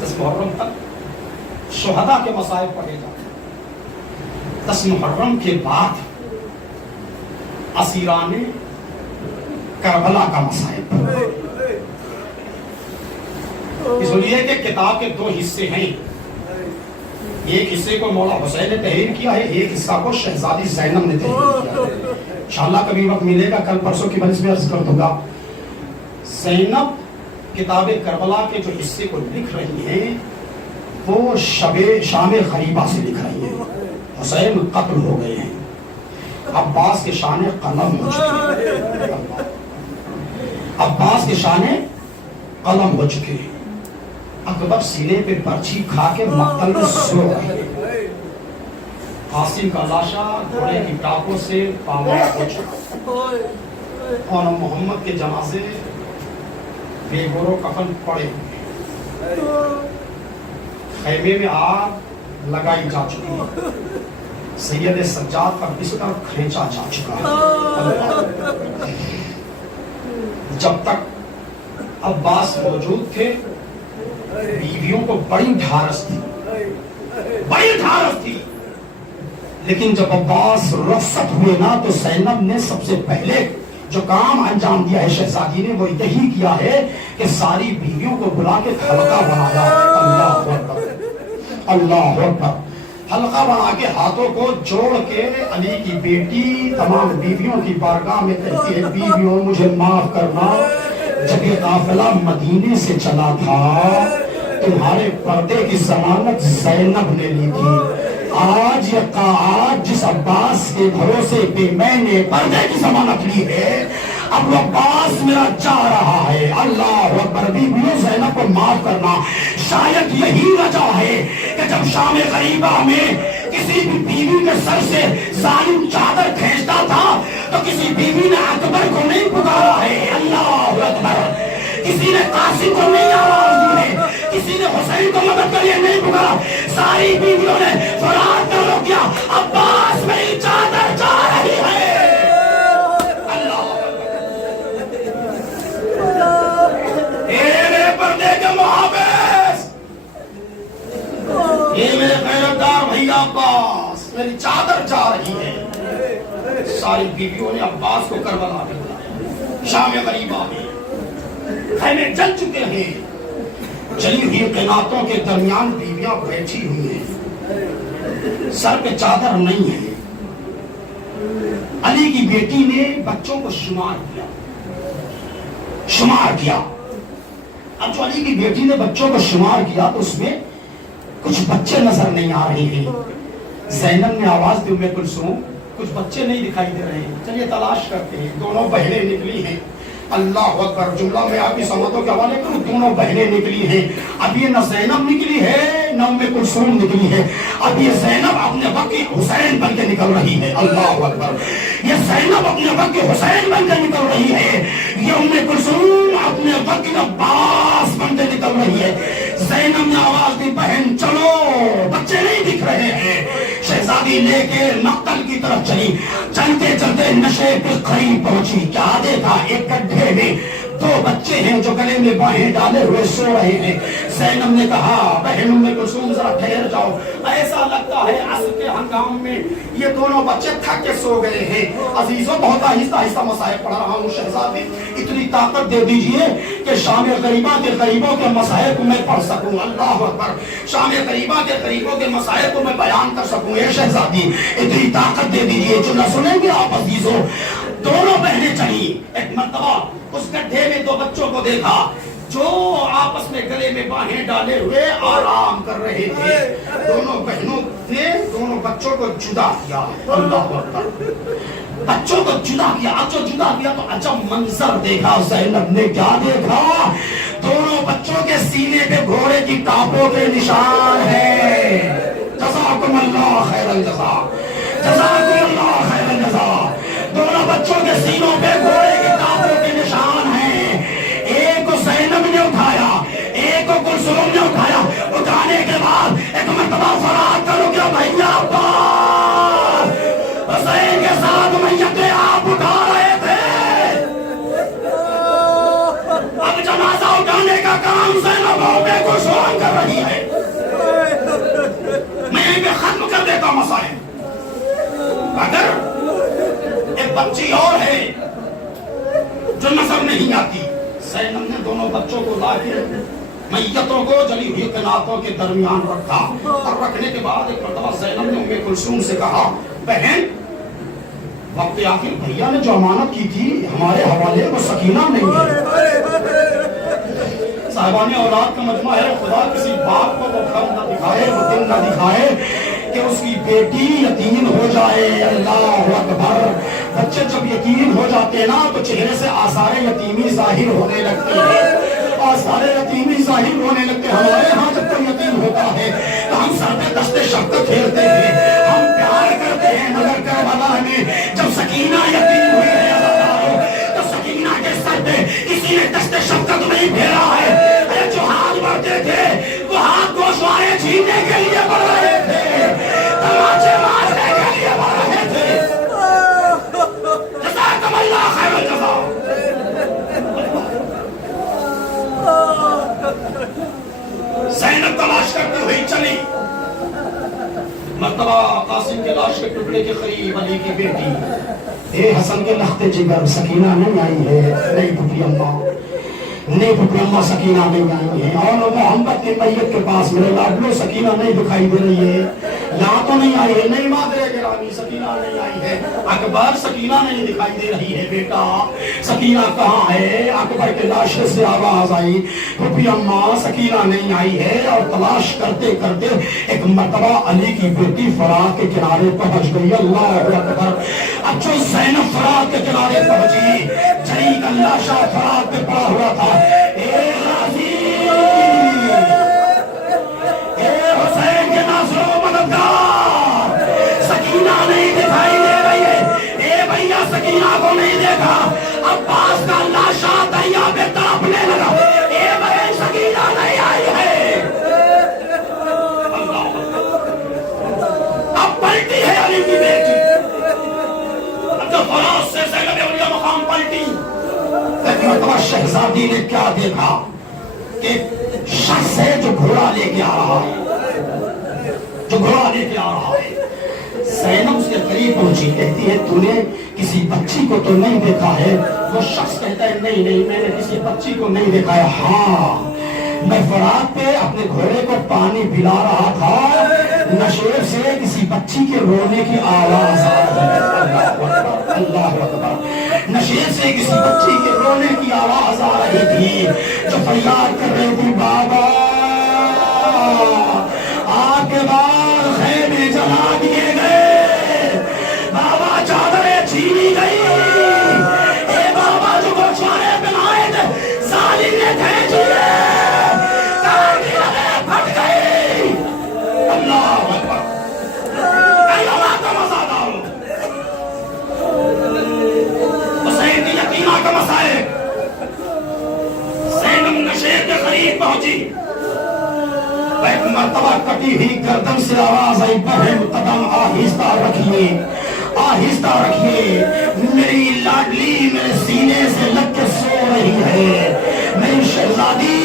10 محرم تک شہداء کے مسائل پڑھے جاتے، 10 محرم کے بعد اسیران کربلا کا مسائل پڑھے۔ اس لیے کہ کتاب کے 2 حصے ہیں، ایک حصے کو مولا حسین نے تحریر کیا ہے، ایک حصہ کو شہزادی زینب نے تحریر کیا ہے۔ انشاءاللہ کبھی وقت ملے گا، کل پرسوں کی بنسبت میں عرض کر دوں گا۔ زینب کتاب کربلا کے جو حصے کو لکھ رہی ہیں وہ شام غریبہ سے لکھ رہی ہیں۔ حسین قتل ہو گئے ہیں، عباس کے شان قلم ہو چکے ہیں، عباس کے شان قلم ہو چکے ہیں، اکبر سینے پہ پرچھی کھا کے مقتل میں سو رہے ہیں، قاسم کا لاشا گھوڑے کی ٹاپوں سے پامال ہو چکا، اور محمد کے جنازے بے گور و کفن پڑے ہوئے، خیمے میں آگ لگائی جا چکی ہے، سید سجاد کا بستر کھینچا جا چکا ہے۔ جب تک عباس موجود تھے بیویوں کو بڑی ڈھارس تھی، بڑی ڈھارس تھی، لیکن جب عباس رخصت ہوئے نا تو زینب نے سب سے پہلے جو کام انجام دیا ہے شہزادی نے وہ یہی کیا ہے کہ ساری بیویوں کو بلا کے حلقہ بنایا۔ اللہ اکبر، اللہ اکبر، حلقہ بنا کے ہاتھوں کو جوڑ کے علی کی بیٹی تمام بیویوں کی بارگاہ میں کہتی ہے بیویوں مجھے معاف کرنا، جب یہ قافلہ مدینے سے چلا تھا تمہارے پردے کی ضمانت زینب نے لی تھی، آج جس عباس کے بھروسے پہ میں نے پردے کی ضمانت لی ہے اب وہ عباس میرا جا رہا ہے۔ اللہ اکبر، بیویوں زینب کو معاف کرنا، شاید یہی وجہ ہے کہ جب شام غریبہ میں کسی بھی بیوی کے سر سے ظالم چادر کھینچتا تھا تو کسی بیوی نے اکبر کو نہیں پکارا ہے، اللہ اکبر، کسی نے قاسم کو نہیں آواز دی ہے، کسی نے حسین کو مدد کے لیے نہیں پکارا، ساری بیویوں نے فریاد کرو کیا عباس میری چادر جا رہی ہے۔ اللہ اے میرے پردے کے محافظ، اے میرے غیرتدار بھیا عباس، میری چادر جا رہی ہے۔ ساری بیویوں نے عباس کو کربلا میں بلایا، شام غریبہ میں خیمے جل چکے ہیں، جلی ہوئی قیناتوں کے درمیان بیویاں بیٹھی ہوئی ہیں، سر پہ چادر نہیں ہے۔ علی کی بیٹی نے بچوں کو شمار کیا۔ اب جو علی کی بیٹی نے بچوں کو شمار کیا تو اس میں کچھ بچے نظر نہیں آ رہے ہیں۔ زینب نے آواز دی ام کلثوم کچھ بچے نہیں دکھائی دے رہے ہیں، چلیے تلاش کرتے ہیں۔ دونوں بہنیں نکلی ہیں، اللہ اکبر، جملہ میں آپ کی سمجھوں کے حوالے کروں، دونوں بہنیں نکلی ہیں۔ اب یہ نہ زینب نکلی ہے نہ ام کلثوم نکلی ہے، اب یہ زینب اپنے وقت کی حسین بن کے نکل رہی ہے، اللہ اکبر، یہ زینب اپنے وقت کی حسین بن کے نکل رہی ہے، یہ ام کلثوم اپنے وقت کی عباس بن کے نکل رہی ہے۔ زینب نے آواز دی بہن چلو، بچے نہیں دکھ رہے ہیں۔ شہزادی لے کے مقتل کی طرف چلی، چلتے چلتے نشے کے قریب پہنچی، کیا دیکھا ایک گڈھے میں دو بچے ہیں جو گلے میں باہیں ڈالے ہوئے سو رہے ہیں. زینب نے کہا بہن ام کلثوم ذرا ٹھہر جاؤ, ایسا لگتا ہے عصر کے ہنگام میں یہ دونوں بچے تھک کے سو گئے ہیں. عزیزوں بہت آہستہ آہستہ مسائل پڑھ رہا ہوں. شہزادی اتنی طاقت دے دیجئے کہ شام غریبہ کے غریبوں کے مسائل کو میں پڑھ سکوں. اللہ اکبر, شام غریبہ کے غریبوں کے مسائل کو میں بیان کر سکوں. اے شہزادی اتنی طاقت دے دیجئے جو نہ سنیں گے آپ عزیزوں. دونوں بہنیں چلی. ایک مرتبہ اس گڈھے میں دو بچوں کو دیکھا جو آپس میں گلے میں باہیں ڈالے ہوئے آرام کر رہے تھے. دونوں بہنوں نے دونوں بچوں کو جدا کیا. اللہ اکبر, بچوں کو جدا کیا. جو جدا کیا تو عجب منظر دیکھا. زینب نے کیا دیکھا؟ دونوں بچوں کے سینے پہ گھوڑے کی ٹاپوں کے نشان ہے. جزاکم اللہ خیر الجزا, جزاکم اللہ خیر الجزا. دونوں بچوں کے سینوں پہ گھوڑے کی ٹاپوں کے نشان ہیں. ایک کو زینب نے اٹھایا, ایک کو کلثوم نے اٹھایا. اٹھانے کے بعد ایک مرتبہ فریاد کرو کہ بھیا عباس حسین کے ساتھ میتیں آپ اٹھا رہے تھے, اب جنازہ اٹھانے کا کام زینب بے کلثوم کر رہی ہے. میں یہیں پہ ختم کر دیتا ہوں مسائل. اگر ایک بچی اور ہے جو نظر نہیں آتی, زینب نے دونوں بچوں کو لا کے میتوں کو جلی ہوئی کناتوں کے درمیان رکھا. اور رکھنے کے بعد ایک مرتبہ زینب نے ام کلثوم سے کہا بہن وقت آخر بھیا نے جو امانت کی تھی ہمارے حوالے وہ سکینہ نہیں ہے. صاحبان اولاد کا مجمع ہے. خدا کسی باپ کو وہ گھر نہ دکھائے, وہ دن نہ دکھائے کہ اس کی بیٹی یتیم ہو جائے. اللہ اکبر. بچے جب یتیم ہو جاتے ہیں نا تو چہرے سے آثار یتیمی ظاہر ہونے لگتے ہیں, آثار یتیمی ظاہر ہونے لگتے ہیں. ہمارے ہاں جب کوئی یتیم ہوتا ہے تو ہم سر پہ دست شفقت پھیرتے ہیں, ہم پیار کرتے ہیں. مگر کربلا میں جب سکینہ یتیم ہوئی ہے عزیزانو, تو سکینہ کے سر پہ کسی نے دست شفقت نہیں پھیرا ہے. جو ہاتھ بڑھتے تھے وہ ہاتھ گوشوارے چھیننے کے لیے بڑھ رہے تھے, تماچے مارنے کے لیے بڑھ رہے تھے. جزاکم اللہ خیر الجزا. زینب تلاش کرتے ہوئی چلی. مرتبہ قاسم کے لاش کے ٹکڑے کے قریب علی کی بیٹی اے حسن کے لخت جگر سکینہ نہیں آئی ہے. نہیں پھپھی اماں, نہیں پھپھی اماں سکینہ نہیں آئی ہے. اور محمد کے میت کے پاس میرے لاڈلو سکینہ نہیں دکھائی دے رہی ہے. یہاں تو نہیں آئی ہے. نہیں مادر گرامی سکینہ نہیں آئی ہے. اکبر سکینہ نہیں دکھائی دے رہی ہے. بیٹا سکینہ کہاں ہے؟ اکبر کے لاشے سے آواز آئی پھپھی اماں سکینہ نہیں آئی ہے. اور تلاش کرتے کرتے ایک مرتبہ علی کی بیٹی فرات کے کنارے پہنچ گئی. اللہ اکبر. اب جو زینب فرات کے کنارے پہنچی, جری کا لاشا فرات پہ پڑا ہوا تھا. اے غازی, اے حسین کے ناصر و مددگار, سکینہ نہیں دکھائی دے رہی ہے. اے بھیا سکینہ کو نہیں دیکھا. عباس کا لاشا دریا پہ تڑپنے لگا. اے بھائی سکینہ نہیں آئی ہے. اب پلٹی ہے علی کی بیٹی. اب جو فراز سے زینب اولیاء مقام پلٹی, لیکن مرتبہ شہزادی نے کیا دیکھا کہ شخص ہے جو گھوڑا لے کے آ رہا ہے, جو گھوڑا لے کے آ رہا ہے. زینب اس کے قریب پہنچی, کہتی ہے تو نے کسی بچی کو تو نہیں دیکھا ہے؟ وہ شخص کہتا ہے نہیں نہیں میں نے کسی بچی کو نہیں دیکھا ہے. ہاں میں فرات پہ اپنے گھوڑے کو پانی پلا رہا تھا, نشیب سے کسی بچی کے رونے کی آواز آ رہی ہے. اللہ اکبر. نشیب سے کسی بچی کے رونے کی آواز آ رہی تھی جو فریاد کر رہی تھی بابا آگ کے بعد خیمے جلا دیے گئے, بابا چادریں چھینی گئی, اے بابا جو گوشوارے بنائے تھے ظالم نے کھینچ لیے, تاکہ پھٹ گئی. اللہ اکبر. اللہ کا مزہ دارو. حسین کی یتیمہ کا مسائل. زینب نشیر کے قریب پہنچی. ایک مرتبہ کٹی ہوئی گردن سے آواز آئی بہن قدم آہستہ رکھیے, آہستہ رکھیے. میری لاڈلی میرے سینے سے لگ کے سو رہی ہے، میری شہزادی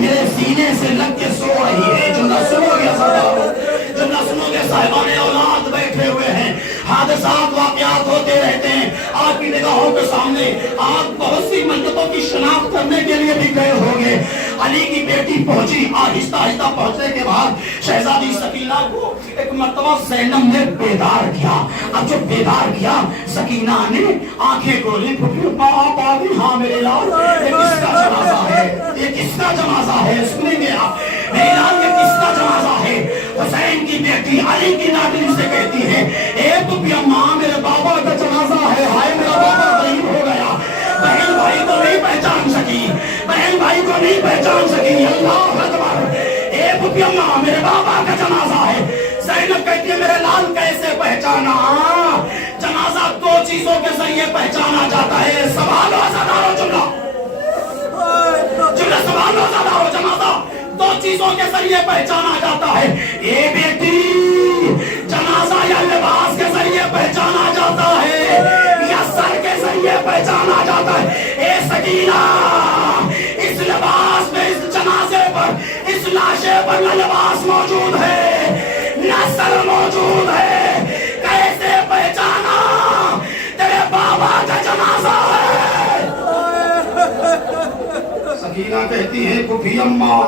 میرے سینے سے لگ کے سو رہی ہے۔ جو نہ سنو گے سردارو، جو نہ سنو گے صاحبان اولاد بیٹھے ہوئے ہیں، حادثات واقعات ہوتے رہتے ہیں آپ کی نگاہوں کے سامنے۔ آپ بہت سی منتوں کی شناخت کرنے کے لیے بھی گئے ہوں گے۔ علی کی بیٹی پہنچی، آہستہ آہستہ پہنچنے کے بعد شہزادی سکینہ کو ایک مرتبہ زینب نے بیدار کیا۔ اب جو بیدار کیا، سکینہ نے آنکھیں کھولی، آپ آگے، ہاں میرے لال، یہ کس کا جنازہ ہے؟ یہ کس کا جنازہ ہے؟ سنیں گے آپ، میرے لال یہ کس کا جنازہ ہے؟ حسین کی بیٹی علی کی ناٹن سے کہتی ہے، اے تو بھی اماں میرے بابا کا جنازہ ہے، ہائے میرا بابا غریب ہو گیا۔ بہن بھائی کو نہیں پہچان سکی، بہن بھائی کو نہیں پہچان سکی، اللہ اکبر، اے تو بھی اماں میرے بابا کا جنازہ ہے۔ زینب کہتی ہے میرے لال کیسے پہچانا؟ جنازہ دو چیزوں کے ذریعے پہچانا جاتا ہے، سوال و زدار و جملہ، جملہ سوال و زدار و جنازہ دو چیزوں کے ذریعے پہچانا جاتا ہے۔ اے بیٹی جنازہ یا لباس کے ذریعے پہچانا جاتا ہے یا سر کے ذریعے پہچانا جاتا ہے؟ اے سکینہ، اس لباس میں، اس جنازے پر، اس لاشے پر نہ لباس موجود ہے نہ سر موجود ہے، کیسے پہچانا؟ تیرے بابا کا جنازہ ہے۔ سکینہ کہتی ہے پھوپھی اماں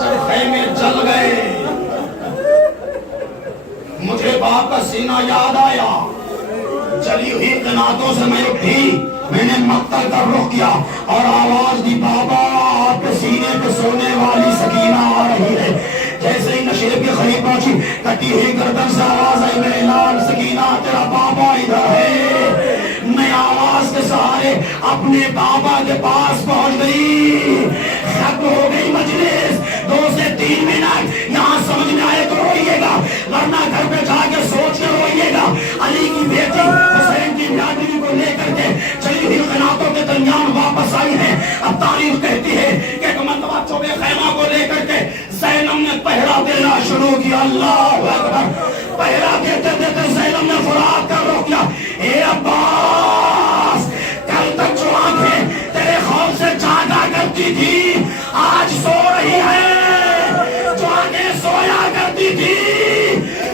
جب خیمے جل گئے مجھے باپ کا سینہ یاد آیا، جلی ہوئی قناتوں سے میں اٹھی، میں نے مقتل کا رخ کیا اور آواز دی، بابا آپ کے سینے پہ سونے والی سکینہ آ رہی ہے۔ جیسے ہی نشیب کے قریب پہنچی، کٹی ہوئی گردن سے آواز آئی، میرے لال سکینہ تیرا بابا ادھر ہے۔ میں آواز کے سہارے اپنے بابا کے پاس پہنچ گئی۔ ختم ہو گئی مجلس، 2 سے 3 منٹ یہاں سمجھ میں آئے تو روئیے گا، ورنہ گھر پہ جا کے سوچ کے روئیے گا۔ علی کی بیٹی حسین کی بیٹی کو لے کر کے چلی ہوئی قناتوں کے درمیان واپس آئی ہیں۔ اب تاریخ کہتی ہے کہ ایک مرتبہ چوبے خیمہ کو لے کر کے زینب نے پہرا دینا شروع کیا، اللہ اکبر، پہرا دیتے دیتے زینب نے فرات کر روک کیا، اے عباس کل تک جو آنکھیں تیرے خوف سے جاگا کرتی تھی آج سو رہی ہے، جو آنکھیں سویا کرتی تھی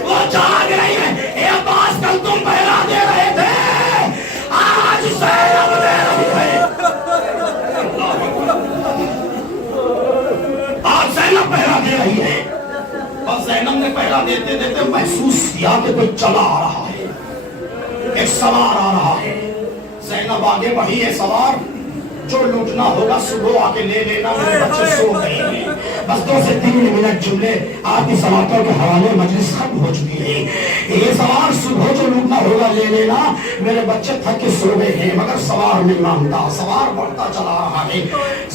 وہ جاگ رہی ہے۔ اے عباس کل تم پہرا دے رہے تھے، آج زینب دے رہی ہے۔ آج زینب پہرا دے رہی ہے۔ اور زینب نے پہرا دیتے دیتے محسوس کیا کہ کوئی چلا آ رہا ہے، ایک سوار آ رہا ہے۔ زینب آگے بڑھی ہے، سوار جو لوٹنا ہوگا صبح آ کے لے لینا، میرے بچے سو گئے ہیں۔ بس 2 سے 3 منٹ جملے آپ کی سماعتوں کے حوالے مجلس ختم ہو چکی ہے۔ یہ سوار صبح جو لوٹنا ہوگا لے لینا، میرے بچے تھک کے سو گئے ہیں، مگر سوار نہیں مانتا، سوار بڑھتا چلا رہا ہے۔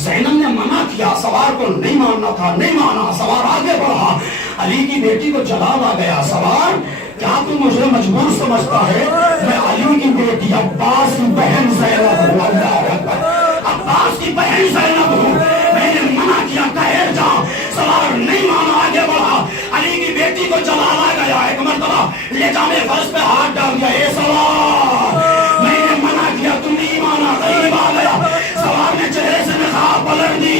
زینب نے منع کیا، سوار کو نہیں ماننا تھا، نہیں مانا، سوار آگے بڑھا۔ علی کی بیٹی کو جلال آ گیا، سوار کیا تو مجھے مجبور سمجھتا ہے؟ میں علی کی بیٹی عباس کی بہن زینب ہوں، اللہ اکبر، عباس کی بہن زینب ہوں، میں نے منع کیا ٹھہر جا، سوار نہیں مانا، آگے بڑھا۔ علی کی بیٹی کو جلال آ گیا، ایک مرتبہ لے جانے فرش پہ ہاتھ ڈال دیا، اے سوار میں نے منع کیا، تم نہیں مانا، قریب آ گیا۔ سوار نے چہرے سے نقاب پلٹ دی،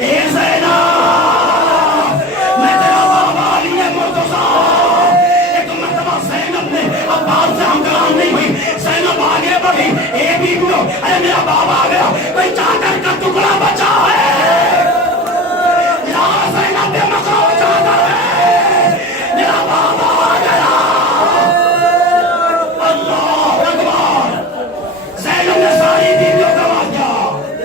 اے زینب میں تیرا بابا علی مرتضیٰ۔ ایک مرتبہ زینب نے عباس سے ہمکلام نہیں ہوئی، زینب آگے بڑھی، اے بیویو اے میرا بابا آ گیا، کوئی چادر کا ٹکڑا بچا ہے، یا زینب بے مقام چادر ہے، میرا بابا آ گیا، اللہ اکبر۔ زینب نے ساری بیویوں کا آواز دیا،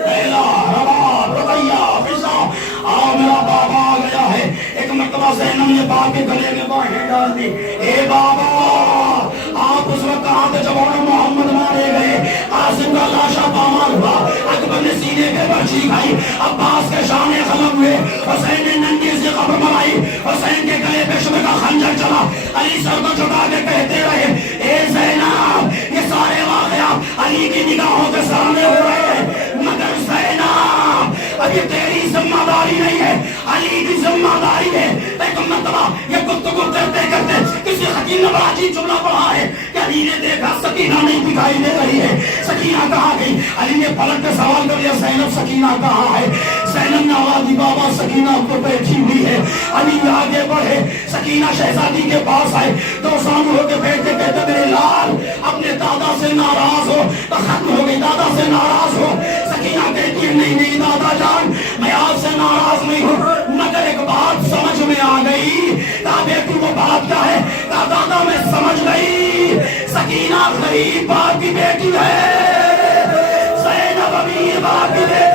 لیلا، رباب، رقیہ، فضا، آؤ میرا بابا آ گیا ہے۔ ایک مرتبہ زینب نے باپ کے گلے میں باہیں ڈال دی، اے بابا آپ اس وقت کہاں تھے جب انہوں محمد مارے گئے؟ قاسم کا لاشا پامال ہوا، اکبر نے سینے پہ برچھی کھائی، عباس کے شانے خلم ہوئے، حسین نے ننگی سی قبر بنائی، حسین کے گلے پہ شمع کا خنجر چلا، علی سر کو جھکا کے کہتے رہے، اے زینب یہ سارے واقعات علی کی نگاہوں کے سامنے ہو رہے ہیں، مگر زینب اب یہ تیری ذمہ داری نہیں ہے، علی کی ذمہ داری ہے۔ ایک مرتبہ یہ گفتگو کرتے کرتے کسی حکیم لیکن نے بڑا عجیب جملہ پڑھا ہے کہ علی نے دیکھا سکینہ نہیں دکھائی دے رہی ہے، سکینہ کہاں گئی؟ علی نے پلٹ کے سوال کر لیا زینب سکینہ کہاں ہے؟ زینب نے آواز دی بابا سکینہ تو بیٹھی ہوئی ہے۔ علی آگے بڑھے، سکینہ شہزادی کے پاس آئے، دو سامنے ہو کے بیٹھ کے کہتے میرے لال اپنے دادا سے ناراض ہو تو ختم ہو گئی، دادا سے ناراض ہو۔ سکینہ کہتی ہے نہیں نہیں دادا جان میں آپ سے ناراض نہیں ہوں، مگر ایک بات سمجھ میں آ گئی۔ کہا بیٹی وہ بات کیا ہے؟ کہا دادا میں سمجھ گئی، سکینہ غریب باپ کی بیٹی ہے، زینب امیر باپ کی بیٹی